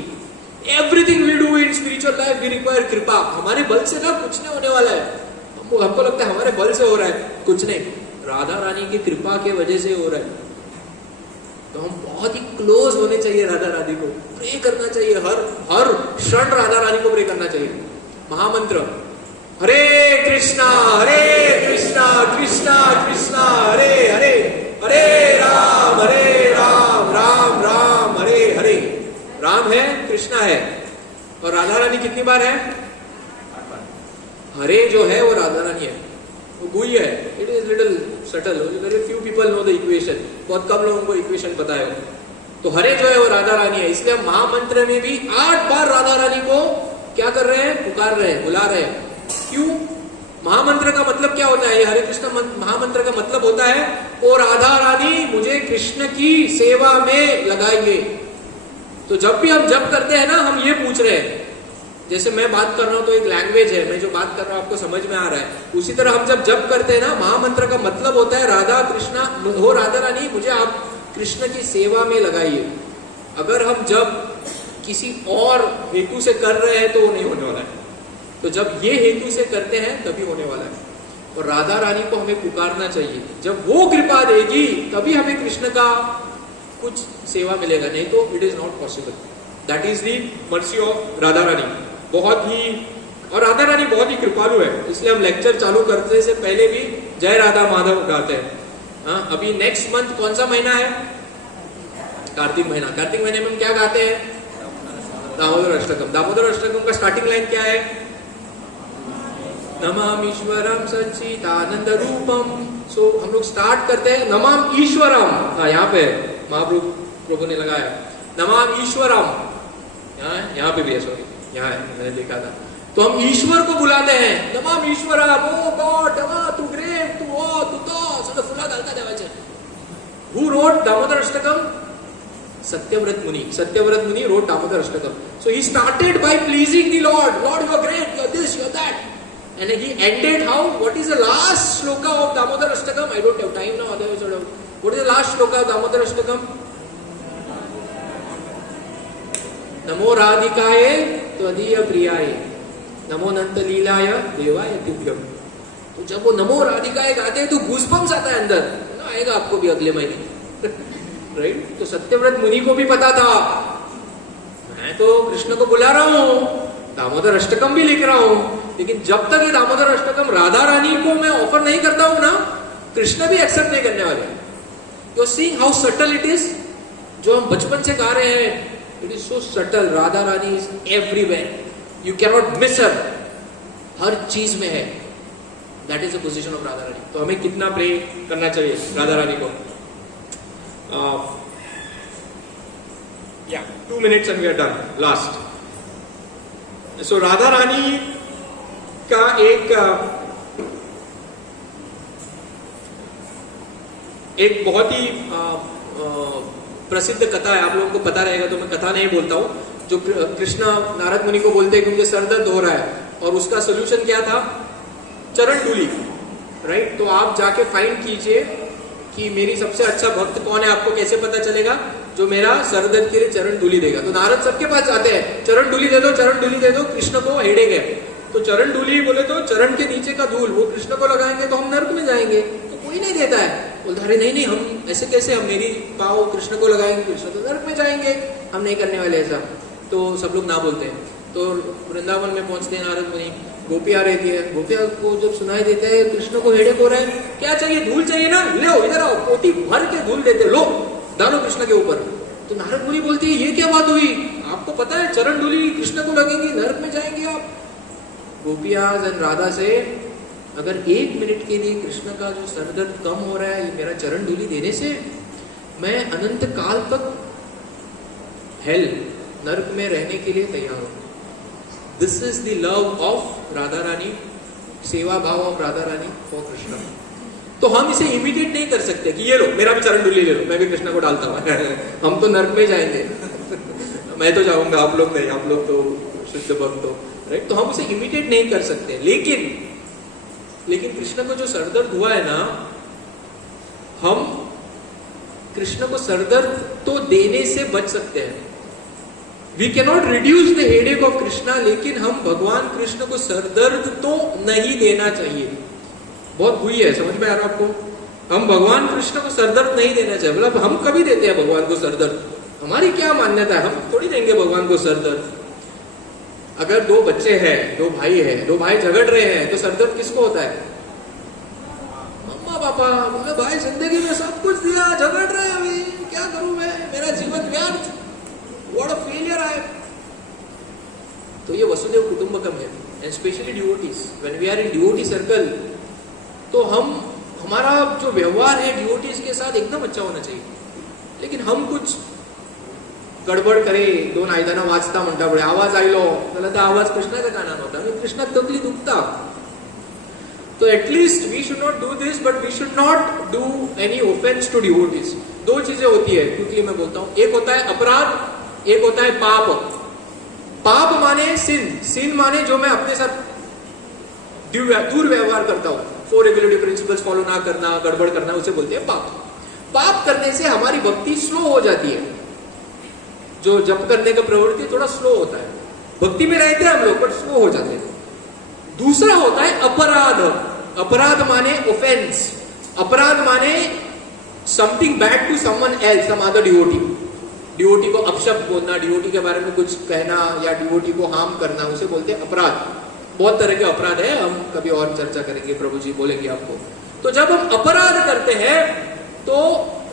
Everything we do in spiritual life we require kripa. हमारे बल से ना कुछ नहीं होने वाला है. हमको लगता है हमारे बल से हो रहा है, कुछ नहीं. राधा रानी की कृपा के वजह से हो रहा है. तो हम बहुत ही क्लोज होने चाहिए राधा रानी को. प्रे करना चाहिए, हर क्षण राधा रानी को प्रे करना चाहिए. महामंत्र हरे कृष्णा कृष्णा कृष्णा हरे हरे, हरे राम राम राम हरे हरे. राम है, कृष्णा है, और राधा रानी कितनी बार है? हरे जो है वो राधा रानी है, वो गुह्य है. It is little subtle. Very few people know the equation. बहुत कम लोगों को इक्वेशन पता है. तो हरे जो है वो राधा रानी है. इसलिए हम महामंत्र में भी 8 बार राधा रानी को क्या कर रहे हैं? पुकार रहे हैं, बुला रहे हैं. क्यों? महामंत्र का मतलब क्या होता है? ये हरे कृष्ण महामंत्र का मतलब होता है, ओ राधा रानी मुझे कृष्ण की सेवा में लगाइए. तो जब भी हम जप करते हैं ना, हम ये पूछ रहे हैं. जैसे मैं बात कर रहा हूं तो एक लैंग्वेज है, मैं जो बात कर रहा हूं आपको समझ में आ रहा है. उसी तरह हम जब जप करते हैं ना, महामंत्र का मतलब होता है राधा कृष्णा हो राधा रानी मुझे आप कृष्ण की सेवा में लगाइए. अगर हम जब किसी और हेतु से कर रहे हैं तो वो नहीं होने वाला है. तो जब ये हेतु से करते हैं तभी होने वाला है. और राधा रानी को हमें पुकारना चाहिए. जब वो कृपा देगी तभी हमें कृष्ण का कुछ सेवा मिलेगा, नहीं तो it is not possible. That is the mercy of Radha Rani. बहुत ही, और राधा रानी बहुत ही कृपालु है. इसलिए हम लेक्चर चालू करने से पहले भी जय राधा माधव गाते हैं. अभी नेक्स्ट मंथ कौन सा महीना है? कार्तिक महीना. कार्तिक महीने में हम क्या गाते हैं? दामोदर अष्टकम. दामोदर अष्टकम का स्टार्टिंग लाइन क्या है? नमाम ईश्वरम सच्चिदानंद रूपम. सो हम लोग स्टार्ट करते हैं नमाम ईश्वरम. यहाँ पे महाप्रभु ने लगाया नमाम ईश्वरम. यहाँ पे भी है, सॉरी यहाँ है, मैंने देखा था. तो हम ईश्वर को बुलाते हैं नमाम ईश्वरम. ओ गॉड, तू ग्रेट, तू ओ तू तो सगळं फुला घालता देवाचे. Who wrote Damodar Ashtakam? Satyavrat Muni wrote Damodar Ashtakam. So he started by pleasing the Lord. Lord, you are great, you are this, you are that. And he ended how? What is the last shloka of Damodar Ashtakam? I don't have time now, otherwise I would have. What is the last shloka of Damodar Ashtakam? नमो राधिकाय त्वदीय प्रियाय नमो नंत लीलाय देवाय तुभ्यम. तो जब वो नमो राधिकाय गाते हैं तो goosebumps आता है अंदर. आएगा आपको भी अगले महीने. राइट. तो सत्यव्रत मुनि को भी पता था, मैं तो कृष्ण को बुला रहा हूं, दामोदर अष्टकम भी लिख रहा हूं, लेकिन जब तक ये दामोदर अष्टकम राधा रानी को मैं ऑफर नहीं करता हूं ना, कृष्ण भी एक्सेप्ट नहीं करने वाले. You see how subtle it is. जो हम बचपन से गा रहे हैं, it is so subtle. Radha Rani is everywhere, you can not miss her. हर चीज में है. That is the position of Radha Rani. तो हमें कितना प्रे करना चाहिए राधा रानी को. 2 minutes and we are done. Last. So Radha Rani का एक बहुत ही प्रसिद्ध कथा है. आप लोगों को पता रहेगा तो मैं कथा नहीं बोलता हूं. जो कृष्ण नारद मुनि को बोलते हैं कि मुझे सर दर्द हो रहा है, और उसका सोल्यूशन क्या था? चरण धूली. राइट. तो आप जाके फाइंड कीजिए कि मेरी सबसे अच्छा भक्त कौन है. आपको कैसे पता चलेगा? जो मेरा सर दर्द के लिए चरण धूली देगा. तो नारद सबके पास जाते हैं, चरण धूली दे दो, चरण धूली दे दो. कृष्ण को हेडेक है, तो चरण धूली बोले तो चरण के नीचे का धूल वो कृष्ण को लगाएंगे तो हम नर्क में जाएंगे. तो कोई नहीं देता है. बोलते अरे नहीं, हम ऐसे कैसे, हम मेरी पाँव कृष्ण को लगाएंगे, कृष्ण तो नर्क में जाएंगे, हम नहीं करने वाले ऐसा. तो सब लोग ना बोलते हैं. तो वृंदावन में पहुंचते हैं नारद मुनि. गोपिया रहती है. गोपिया को जब सुनाई देता है कृष्ण को हेडेक हो रहा है, क्या चाहिए? धूल चाहिए ना, ले इधर आओ. पोती भर के धूल देते, लो डालो कृष्ण के ऊपर. तो नारद मुनि बोलती है ये क्या बात हुई? आपको पता है चरण धूली कृष्ण को लगेगी, नरक में जाएंगे आप. गोपिया एंड राधा से अगर 1 मिनट के लिए कृष्ण का जो सर दर्द कम हो रहा है मेरा चरण धूली देने से, मैं अनंत काल तक हेल नरक में रहने के लिए तैयार हूं. This is the love of Radha Rani, सेवा भाव ऑफ राधा रानी फॉर कृष्णा। तो हम इसे इमिटेट नहीं कर सकते कि ये लो मेरा भी चरण धूलि ले लो, मैं भी कृष्णा को डालता हूँ हम तो नर्क में जाएंगे मैं तो जाऊंगा, आप लोग नहीं, आप लोग तो शुद्ध भक्त हो, राइट। तो हम उसे इमिटेट नहीं कर सकते, लेकिन कृष्ण को जो सरदर्द हुआ है ना, हम कृष्ण को सरदर्द तो देने से बच सकते हैं। We can not reduce the headache of Krishna, लेकिन हम भगवान कृष्ण को सरदर्द तो नहीं देना चाहिए। बहुत हुई है, समझ में आ रहा आपको? हम भगवान कृष्ण को सरदर्द नहीं देना चाहिए। मतलब हम कभी देते हैं भगवान को सरदर्द? हमारी क्या मान्यता है, हम थोड़ी देंगे भगवान को सरदर्द। अगर दो बच्चे हैं, दो भाई झगड़ रहे हैं, तो सरदर्द किसको होता है? मम्मा पापा, बोले भाई जिंदगी में सब कुछ दिया, झगड़ रहे हैं, अभी क्या करूं मैं, मेरा जीवन व्यर्थ, what a failure I am. तो ये वसुदेव कुटुंबकम है, and specially devotees, when we are in devotee circle, तो हमारा जो व्यवहार है डिवोटीज के साथ एकदम अच्छा होना चाहिए। लेकिन हम कुछ गडबड करे, दोन आयदाना वाचता म्हणटा पुढे आवाज आयलो जाल्यार तो आवाज कृष्णाच्या कानान वता आनी कृष्णाक तकली दुखता। तो at least we should not do this, but we should not do any offence to devotees. दो चीजें होती है, क्विकली मैं बोलता हूं। एक होता है अपराध, एक होता है पाप। पाप माने सिन माने जो मैं अपने साथ दुर्व्यवहार करता हूं, 4 रेगुलेटरी प्रिंसिपल्स फॉलो ना करना, गड़बड़ करना, उसे बोलते हैं पाप। पाप करने से हमारी भक्ति स्लो हो जाती है, जो जप करने का प्रवृत्ति थोड़ा स्लो होता है। भक्ति में रहते हैं हम लोग, बट स्लो हो जाते हैं। दूसरा होता है अपराध। अपराध माने ऑफेंस, अपराध माने something bad to someone else, some other devotee. Devotee को अपशब्द बोलना, डिवोटी के बारे में कुछ कहना, या डिवोटी को हार्म करना, उसे बोलते हैं अपराध। बहुत तरह के अपराध है, हम कभी और चर्चा करेंगे, प्रभु जी बोलेंगे आपको। तो जब हम अपराध करते हैं, तो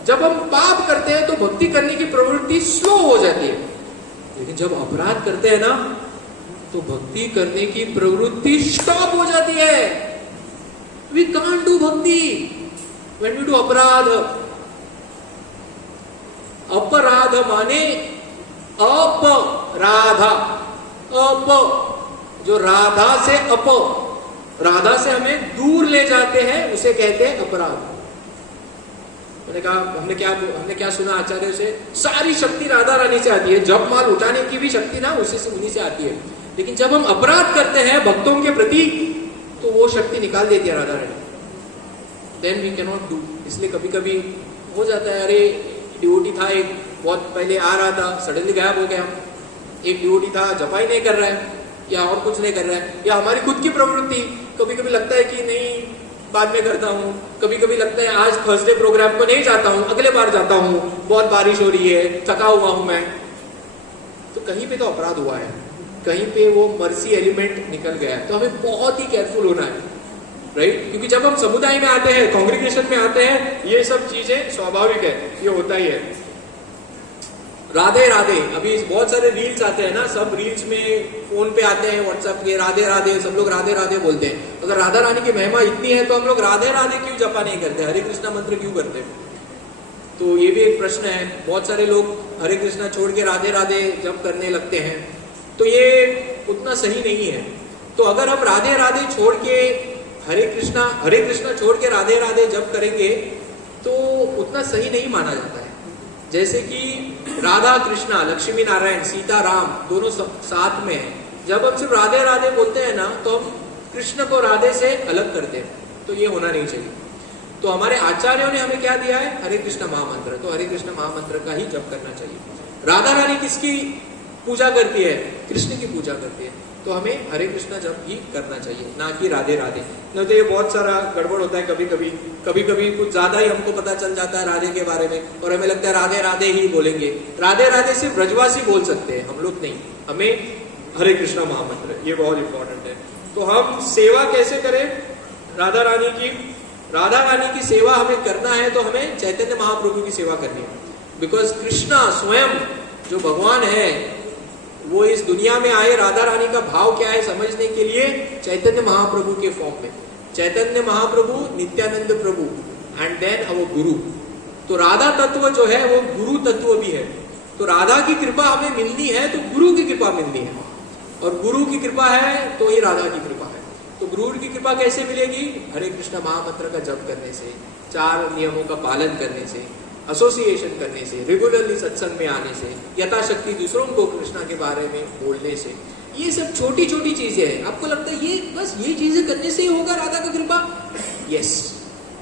जब हम पाप करते हैं, तो भक्ति करने की प्रवृत्ति स्लो हो जाती है। लेकिन जब अपराध करते हैं ना, तो भक्ति करने की प्रवृत्ति स्टॉप हो जाती है। वी कांट डू भक्ति व्हेन वी डू अपराध। अपराध माने अपराधा, जो राधा से राधा से हमें दूर ले जाते हैं, उसे कहते हैं अपराध। मैंने कहा हमने क्या सुना आचार्य से, सारी शक्ति राधा रानी से आती है, जब माल उठाने की भी शक्ति ना उन्हीं से आती है। लेकिन जब हम अपराध करते हैं भक्तों के प्रति, तो वो शक्ति निकाल देती है Radha Rani. Then we can not do. इसलिए कभी कभी हो जाता है, अरे डिवोटी था एक, बहुत पहले आ रहा था, सडनली गायब हो गया। एक डिवोटी था, जपाई नहीं कर रहा है, या और कुछ नहीं कर रहा है, या हमारी खुद की प्रवृत्ति, कभी कभी लगता है कि नहीं बाद में करता हूँ, कभी कभी लगता है आज थर्सडे प्रोग्राम को नहीं जाता हूँ, अगले बार जाता हूँ, बहुत बारिश हो रही है, थका हुआ हूं मैं। तो कहीं पे तो अपराध हुआ है, कहीं पे वो मर्सी एलिमेंट निकल गया है। तो हमें बहुत ही केयरफुल होना है, राइट? क्योंकि जब हम समुदाय में आते हैं, कांग्रेगेशन में आते हैं, ये सब चीजें स्वाभाविक है, ये होता ही है। राधे राधे, अभी बहुत सारे रील्स आते हैं ना, सब रील्स में फोन पे आते हैं, व्हाट्सएप के, राधे राधे, सब लोग राधे राधे बोलते हैं। अगर राधा रानी की महिमा इतनी है, तो हम लोग राधे राधे क्यों जपा नहीं करते, हरे कृष्णा मंत्र क्यों करते? तो ये भी एक प्रश्न है। बहुत सारे लोग हरे कृष्णा छोड़ के राधे राधे जप करने लगते हैं, तो ये उतना सही नहीं है। तो अगर हम राधे राधे छोड़ के हरे कृष्णा छोड़ के राधे राधे जप करेंगे, तो उतना सही नहीं माना जाता है। जैसे कि राधा कृष्णा, लक्ष्मी नारायण, सीता राम दोनों साथ में है। जब हम सिर्फ राधे राधे बोलते हैं ना, तो हम कृष्ण को राधे से अलग करते हैं, तो ये होना नहीं चाहिए। तो हमारे आचार्यों ने हमें क्या दिया है? हरे कृष्ण महामंत्र। तो हरे कृष्ण महामंत्र का ही जप करना चाहिए। राधा रानी किसकी पूजा करती है? कृष्ण की पूजा करती है। तो हमें हरे कृष्ण जप ही करना चाहिए, ना कि राधे राधे। नहीं तो ये बहुत सारा गड़बड़ होता है। कभी कभी कुछ ज्यादा ही हमको पता चल जाता है राधे के बारे में, और हमें लगता है राधे राधे ही बोलेंगे। राधे राधे सिर्फ ब्रजवासी बोल सकते हैं, हम लोग नहीं। हमें हरे कृष्ण महामंत्र, ये बहुत इंपॉर्टेंट है। तो हम सेवा कैसे करें राधा रानी की? राधा रानी की सेवा हमें करना है, तो हमें चैतन्य महाप्रभु की सेवा करनी है। बिकॉज कृष्णा स्वयं जो भगवान है, वो इस दुनिया में आए राधा रानी का भाव क्या है समझने के लिए चैतन्य महाप्रभु के फॉर्म में। चैतन्य महाप्रभु, नित्यानंद प्रभु, एंड देन अवर गुरु। तो राधा तत्व जो है वो गुरु तत्व भी है। तो राधा की कृपा हमें मिलनी है, तो गुरु की कृपा मिलनी है। और गुरु की कृपा है तो ही राधा की कृपा है। तो गुरु की कृपा कैसे मिलेगी? हरे कृष्ण महामंत्र का जप करने से, 4 नियमों का पालन करने से, एसोसिएशन करने से, रेगुलरली सत्संग में आने से, यथाशक्ति दूसरों को कृष्णा के बारे में बोलने से। ये सब छोटी छोटी चीजें हैं। आपको लगता है ये बस ये चीजें करने से ही होगा राधा का कृपा? Yes,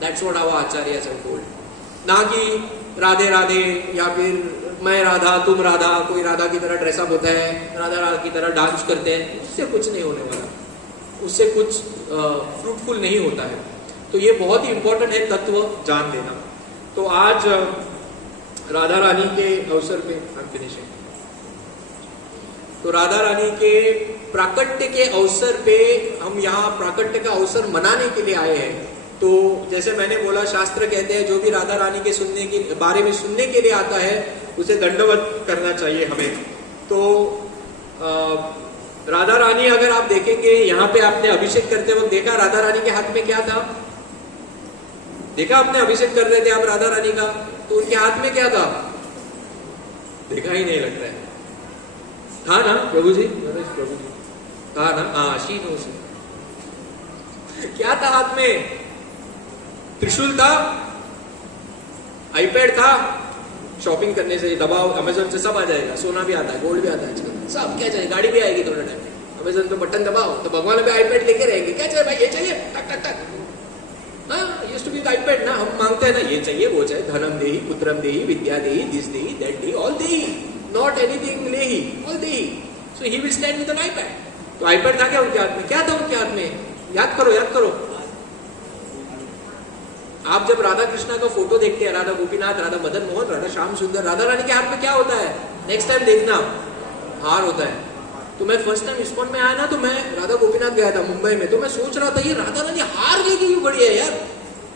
that's what our acharya have told. ना कि राधे राधे या फिर मैं राधा तुम राधा, कोई राधा की तरह ड्रेसअप होता है, राधा की तरह डांस करते हैं, उससे कुछ नहीं होने वाला, उससे कुछ फ्रूटफुल नहीं होता है। तो ये बहुत ही इंपॉर्टेंट है तत्व जान लेना। तो आज राधा रानी के अवसर पे फिनिशिंग, तो राधा रानी के प्राकट्य के अवसर पे हम यहाँ प्राकट्य का अवसर मनाने के लिए आए हैं। तो जैसे मैंने बोला, शास्त्र कहते हैं जो भी राधा रानी के सुनने के बारे में सुनने के लिए आता है उसे दंडवत करना चाहिए हमें। तो राधा रानी अगर आप देखेंगे, यहाँ पे आपने अभिषेक करते वक्त देखा राधा रानी के हाथ में क्या था? देखा आपने? अभिषेक कर रहे थे आप राधा रानी का, तो उनके हाथ में क्या था? देखा ही नहीं लगता है। था ना प्रभु जी? प्रभु जी था ना? हाँ, शीन क्या था हाथ में? त्रिशूल था, आईपैड था। शॉपिंग करने से दबाव अमेजोन से सब आ जाएगा, सोना भी आता है, गोल्ड भी आता है आजकल, सब क्या चाहिए, गाड़ी भी आएगी थोड़ा टाइम में। अमेजोन पे बटन दबाओ तो भगवान पे आईपैड लेके रहेंगे, क्या चाहिए भाई, ये चाहिए, टक टक टक। हाँ, यूज्ड टू बी आईपैड ना, हम मांगते हैं ना, ये चाहिए वो चाहिए, धनम देही, पुत्रम देही, विद्या देही, दिस देही, दैट देही, ऑल देही, नॉट एनीथिंग लेही, ऑल देही। So he will stand with an iPad. तो आईपैड था क्या उनके हाथ में? क्या था उनके हाथ में? याद करो, याद करो। आप जब राधा कृष्णा का फोटो देखते हैं, राधा गोपीनाथ, राधा मदन मोहन, राधा श्याम सुंदर, राधा रानी के हाथ में क्या होता है? नेक्स्ट टाइम देखना, हार होता है। तो मैं फर्स्ट टाइम इस्कॉन में आया ना, तो मैं राधा गोपीनाथ गया था मुंबई में, तो मैं सोच रहा था ये राधा रानी हार लेके क्यों खड़ी है यार?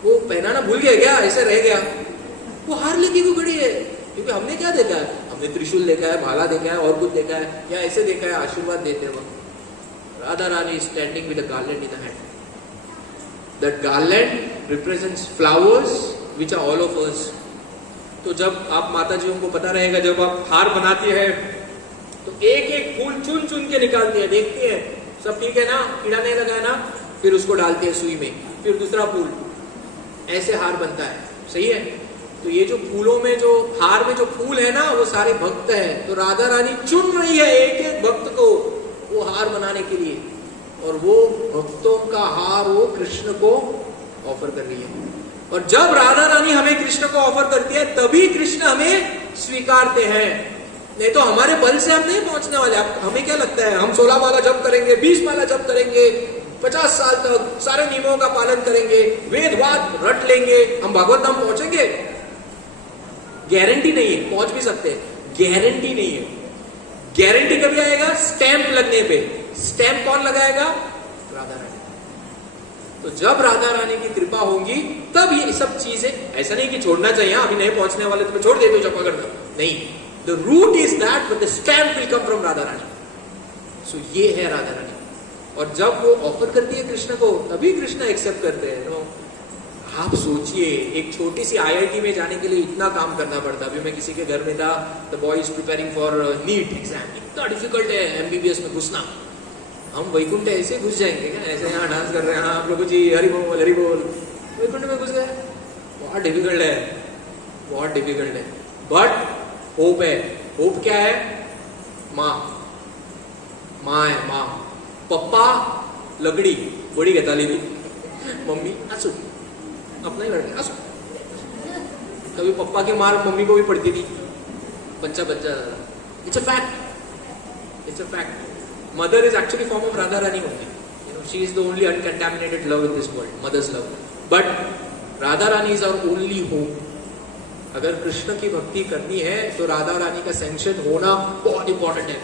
वो पहनाना भूल गया क्या? ऐसे रह गया। वो हार लेके क्यों खड़ी है? क्योंकि हमने क्या देखा है? हमने त्रिशूल देखा है, भाला देखा है, और कुछ देखा है, या ऐसे देखा है आशीर्वाद देते वक्त। Radha Rani standing with a garland in the hand. That garland represents flowers which are all of us. तो जब आप माता जी को पता रहेगा, जब आप हार बनाती है तो एक एक फूल चुन चुन के निकालती है, देखती है सब ठीक है ना, कीड़ा नहीं लगा है ना, फिर उसको डालती है सुई में, फिर दूसरा फूल, ऐसे हार बनता है। सही है? तो ये जो फूलों में, जो हार में जो फूल है ना, वो सारे भक्त है। तो राधा रानी चुन रही है एक एक भक्त को वो हार बनाने के लिए, और वो भक्तों का हार वो कृष्ण को ऑफर कर रही है। और जब राधा रानी हमें कृष्ण को ऑफर करती है, तभी कृष्ण हमें स्वीकारते हैं। नहीं तो हमारे बल से हम नहीं पहुंचने वाले। हमें क्या लगता है, हम 16 माला जप करेंगे, 20 माला जप करेंगे, 50 साल तक सारे नियमों का पालन करेंगे, वेद वाद रट लेंगे, हम भगवत धाम पहुंचेंगे? गारंटी नहीं है। पहुंच भी सकते, गारंटी नहीं है। गारंटी कभी आएगा? स्टैंप लगने पे। स्टैंप कौन लगाएगा? राधा रानी। तो जब राधा रानी की कृपा होगी तब ये सब चीजें, ऐसा नहीं कि छोड़ना चाहिए, अभी नहीं पहुंचने वाले तो मैं छोड़ देता हूं जपा करना, नहीं। The root is that, but the stamp will come from Radha Rani. सो ये है राधा रानी। और जब वो ऑफर करती है कृष्ण को, तभी कृष्ण एक्सेप्ट करते हैं। नो, आप सोचिए, एक छोटी सी IIT में जाने के लिए इतना काम करना पड़ता। अभी मैं किसी के घर में था, the boy is preparing for NEET exam. इतना डिफिकल्ट है MBBS में घुसना। हम वैकुंठ ऐसे घुस जाएंगे क्या? ऐसे यहाँ डांस कर रहे हैं, हाँ प्रभु जी हरि बोल हरि बोल, वैकुंठ में घुस गए। बहुत डिफिकल्ट है, बहुत डिफिकल्ट है। बट होप है। होप क्या है? माँ, माँ है, माँ। पप्पा लकड़ी बड़ी घेताली थी, मम्मी आंसू, अपना ही लड़का आंसू। कभी पप्पा की मार मम्मी को भी पड़ती थी, बच्चा बच्चा। It's a fact, it's a fact. Mother is actually form of Radha Rani only. You know, she is the only uncontaminated love in this world, mother's love. But Radha Rani is our only hope. अगर कृष्ण की भक्ति करनी है तो राधा रानी का sanction होना बहुत important है।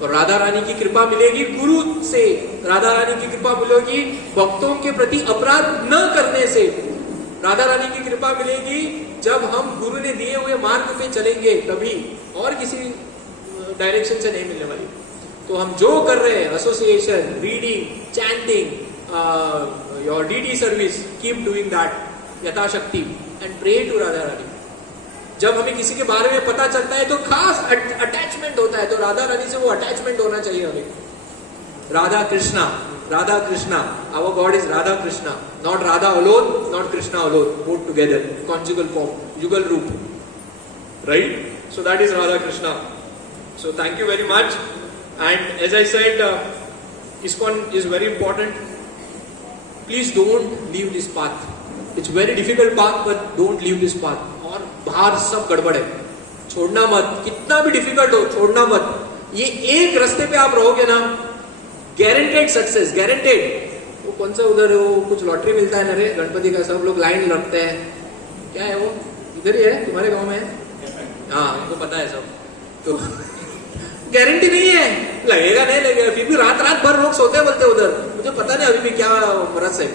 और राधा रानी की कृपा मिलेगी गुरु से, राधा रानी की कृपा मिलेगी भक्तों के प्रति अपराध न करने से। राधा रानी की कृपा मिलेगी जब हम गुरु ने दिए हुए मार्ग पे चलेंगे, तभी, और किसी डायरेक्शन से नहीं मिलने वाली। तो हम जो कर रहे हैं, association, reading, chanting, your DD service, keep doing that यथाशक्ति and pray to Radha Rani. जब हमें किसी के बारे में पता चलता है तो खास अटैचमेंट होता है, तो राधा रानी से वो अटैचमेंट होना चाहिए हमें। Radha Krishna, Radha Krishna. Our God is Radha Krishna, not Radha alone, not Krishna alone, both together, conjugal form, yugal roop, right? So that is Radha Krishna. So thank you very much. And as I said, ISKCON is very important. Please don't leave this path. It's very difficult path, but don't leave this path. और बाहर सब गड़बड़ है, छोड़ना मत. कितना भी difficult हो, छोड़ना मत. ये एक रास्ते पे आप रहोगे ना, गारंटेड सक्सेस, गारंटेड. वो कौन सा उधर वो कुछ लॉटरी मिलता है ना रे गणपति का, सब लोग लाइन लगते हैं. क्या है वो? इधर ही है तुम्हारे गांव में? हाँ, उनको पता है सब. तो गारंटी नहीं है, लगेगा नहीं लगेगा, फिर भी रात रात भर लोग सोते बोलते उधर. मुझे पता नहीं अभी भी क्या रस है,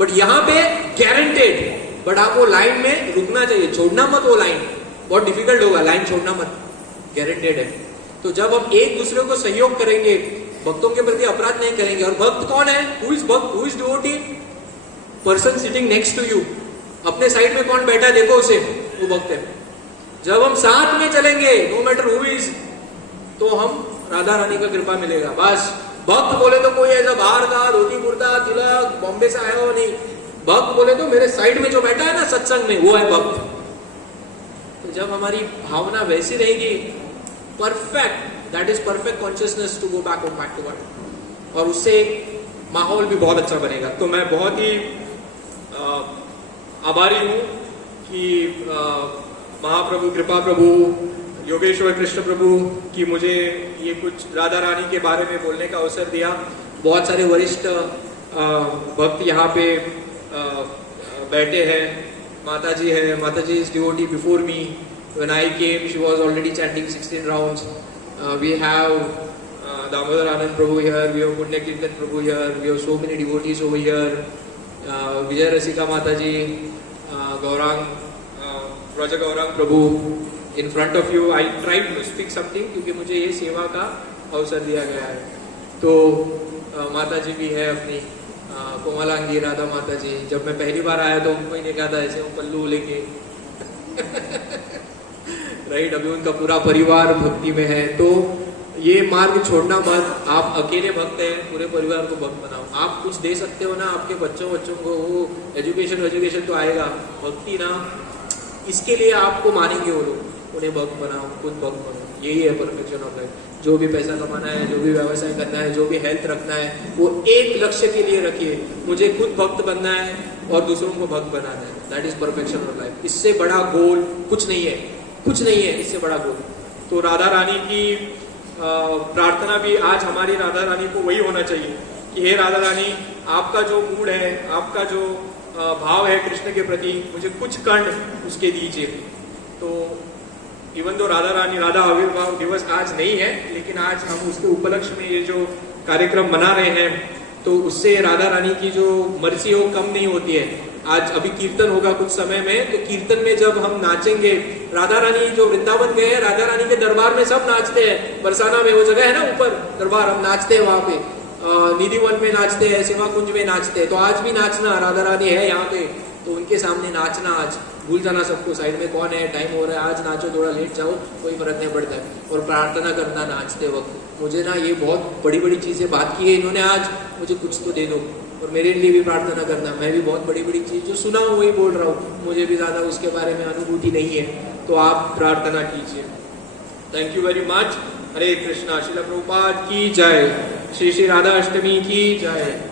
बट यहाँ पे गारंटेड. बट आप वो लाइन में रुकना चाहिए, छोड़ना मत. वो लाइन बहुत डिफिकल्ट होगा, लाइन छोड़ना मत, गारंटेड है. तो जब हम एक दूसरे को सहयोग करेंगे, भक्तों के प्रति अपराध नहीं करेंगे. और भक्त कौन है? Who is bhakt? Who is devotee? Person sitting next to you. अपने साइड में कौन बैठा है देखो उसे, वो भक्त है. जब हम साथ में चलेंगे, नो मैटर हु इज, तो हम राधा रानी का कृपा मिलेगा. बस भक्त बोले तो कोई ऐसा बाहर का धोती कुर्ता तिलक बॉम्बे से आया हो नहीं. भक्त बोले तो मेरे साइड में जो बैठा है ना सत्संग में, वो है भक्त. तो जब हमारी भावना वैसी रहेगी, perfect, that is perfect consciousness to go back to God, और उससे माहौल भी बहुत अच्छा बनेगा. तो मैं बहुत ही आभारी हूं कि महाप्रभु कृपा प्रभु योगेश्वर कृष्ण प्रभु की मुझे ये कुछ राधा रानी के बारे में बोलने का अवसर दिया. बहुत सारे वरिष्ठ भक्त यहाँ पे बैठे हैं. माता जी है, माता जी is devotee before me. When I came, she was already chanting 16 rounds. We have Damodar Anand Prabhu here, we have Punya Kirtan Prabhu here, we have so many devotees over here. Vijay Rasika Mata ji, Gaurang, Raja Gaurang Prabhu. In front of you, I tried to speak something क्योंकि मुझे ये सेवा का अवसर दिया गया है. तो माता जी भी है अपनी कोमलांगी राधा माता जी. जब मैं पहली बार आया तो उनको ही देखा था ऐसे वो पल्लू लेके राइट. अभी उनका पूरा परिवार भक्ति में है. तो ये मार्ग छोड़ना मत. आप अकेले भक्त हैं, पूरे परिवार को भक्त बनाओ. आप कुछ दे सकते हो ना आपके बच्चों को, वो एजुकेशन तो आएगा. भक्ति ना, इसके लिए आपको मानेंगे वो लोग. उन्हें भक्त बनाओ, खुद भक्त बनो. यही है परफेक्शन ऑफ लाइफ. जो भी पैसा कमाना है, जो भी व्यवसाय करना है, जो भी हेल्थ रखना है, वो एक लक्ष्य के लिए रखिए. मुझे खुद भक्त बनना है और दूसरों को भक्त बनाना है. That is perfection of life. इससे बड़ा गोल कुछ नहीं है, कुछ नहीं है इससे बड़ा गोल. तो राधा रानी की प्रार्थना भी आज हमारी राधा रानी को वही होना चाहिए कि हे राधा रानी, आपका जो मूड है, आपका जो भाव है कृष्ण के प्रति, मुझे कुछ कण उसके दीजिए. तो इवन तो राधा रानी राधा आविर्भाव दिवस आज नहीं है, लेकिन आज हम उसके उपलक्ष्य में ये जो कार्यक्रम मना रहे हैं, तो उससे राधा रानी की जो मर्जी हो कम नहीं होती है. आज अभी कीर्तन होगा कुछ समय में, तो कीर्तन में जब हम नाचेंगे, राधा रानी जो वृंदावन गए हैं, राधा रानी के दरबार में सब नाचते हैं. बरसाना में वो जगह है ना ऊपर दरबार, हम नाचते हैं वहां पे. निधिवन में नाचते हैं, सेवा कुंज में नाचते हैं. तो आज भी नाचना, राधा रानी है यहाँ पे, तो उनके सामने नाचना. आज भूल जाना सबको, साइड में कौन है, टाइम हो रहा है, आज नाचो, थोड़ा लेट जाओ, कोई फर्क नहीं पड़ता है. और प्रार्थना करना नाचते वक्त. मुझे ना ये बहुत बड़ी बड़ी चीजें बात की है इन्होंने आज, मुझे कुछ तो दे दो. और मेरे लिए भी प्रार्थना करना. मैं भी बहुत बड़ी बड़ी चीज जो सुना हूँ वही बोल रहा हूँ, मुझे भी ज्यादा उसके बारे में अनुभूति नहीं है. तो आप प्रार्थना कीजिए. Thank you very much. Hare Krishna. Srila Prabhupada की जय. श्री श्री राधा अष्टमी की जय.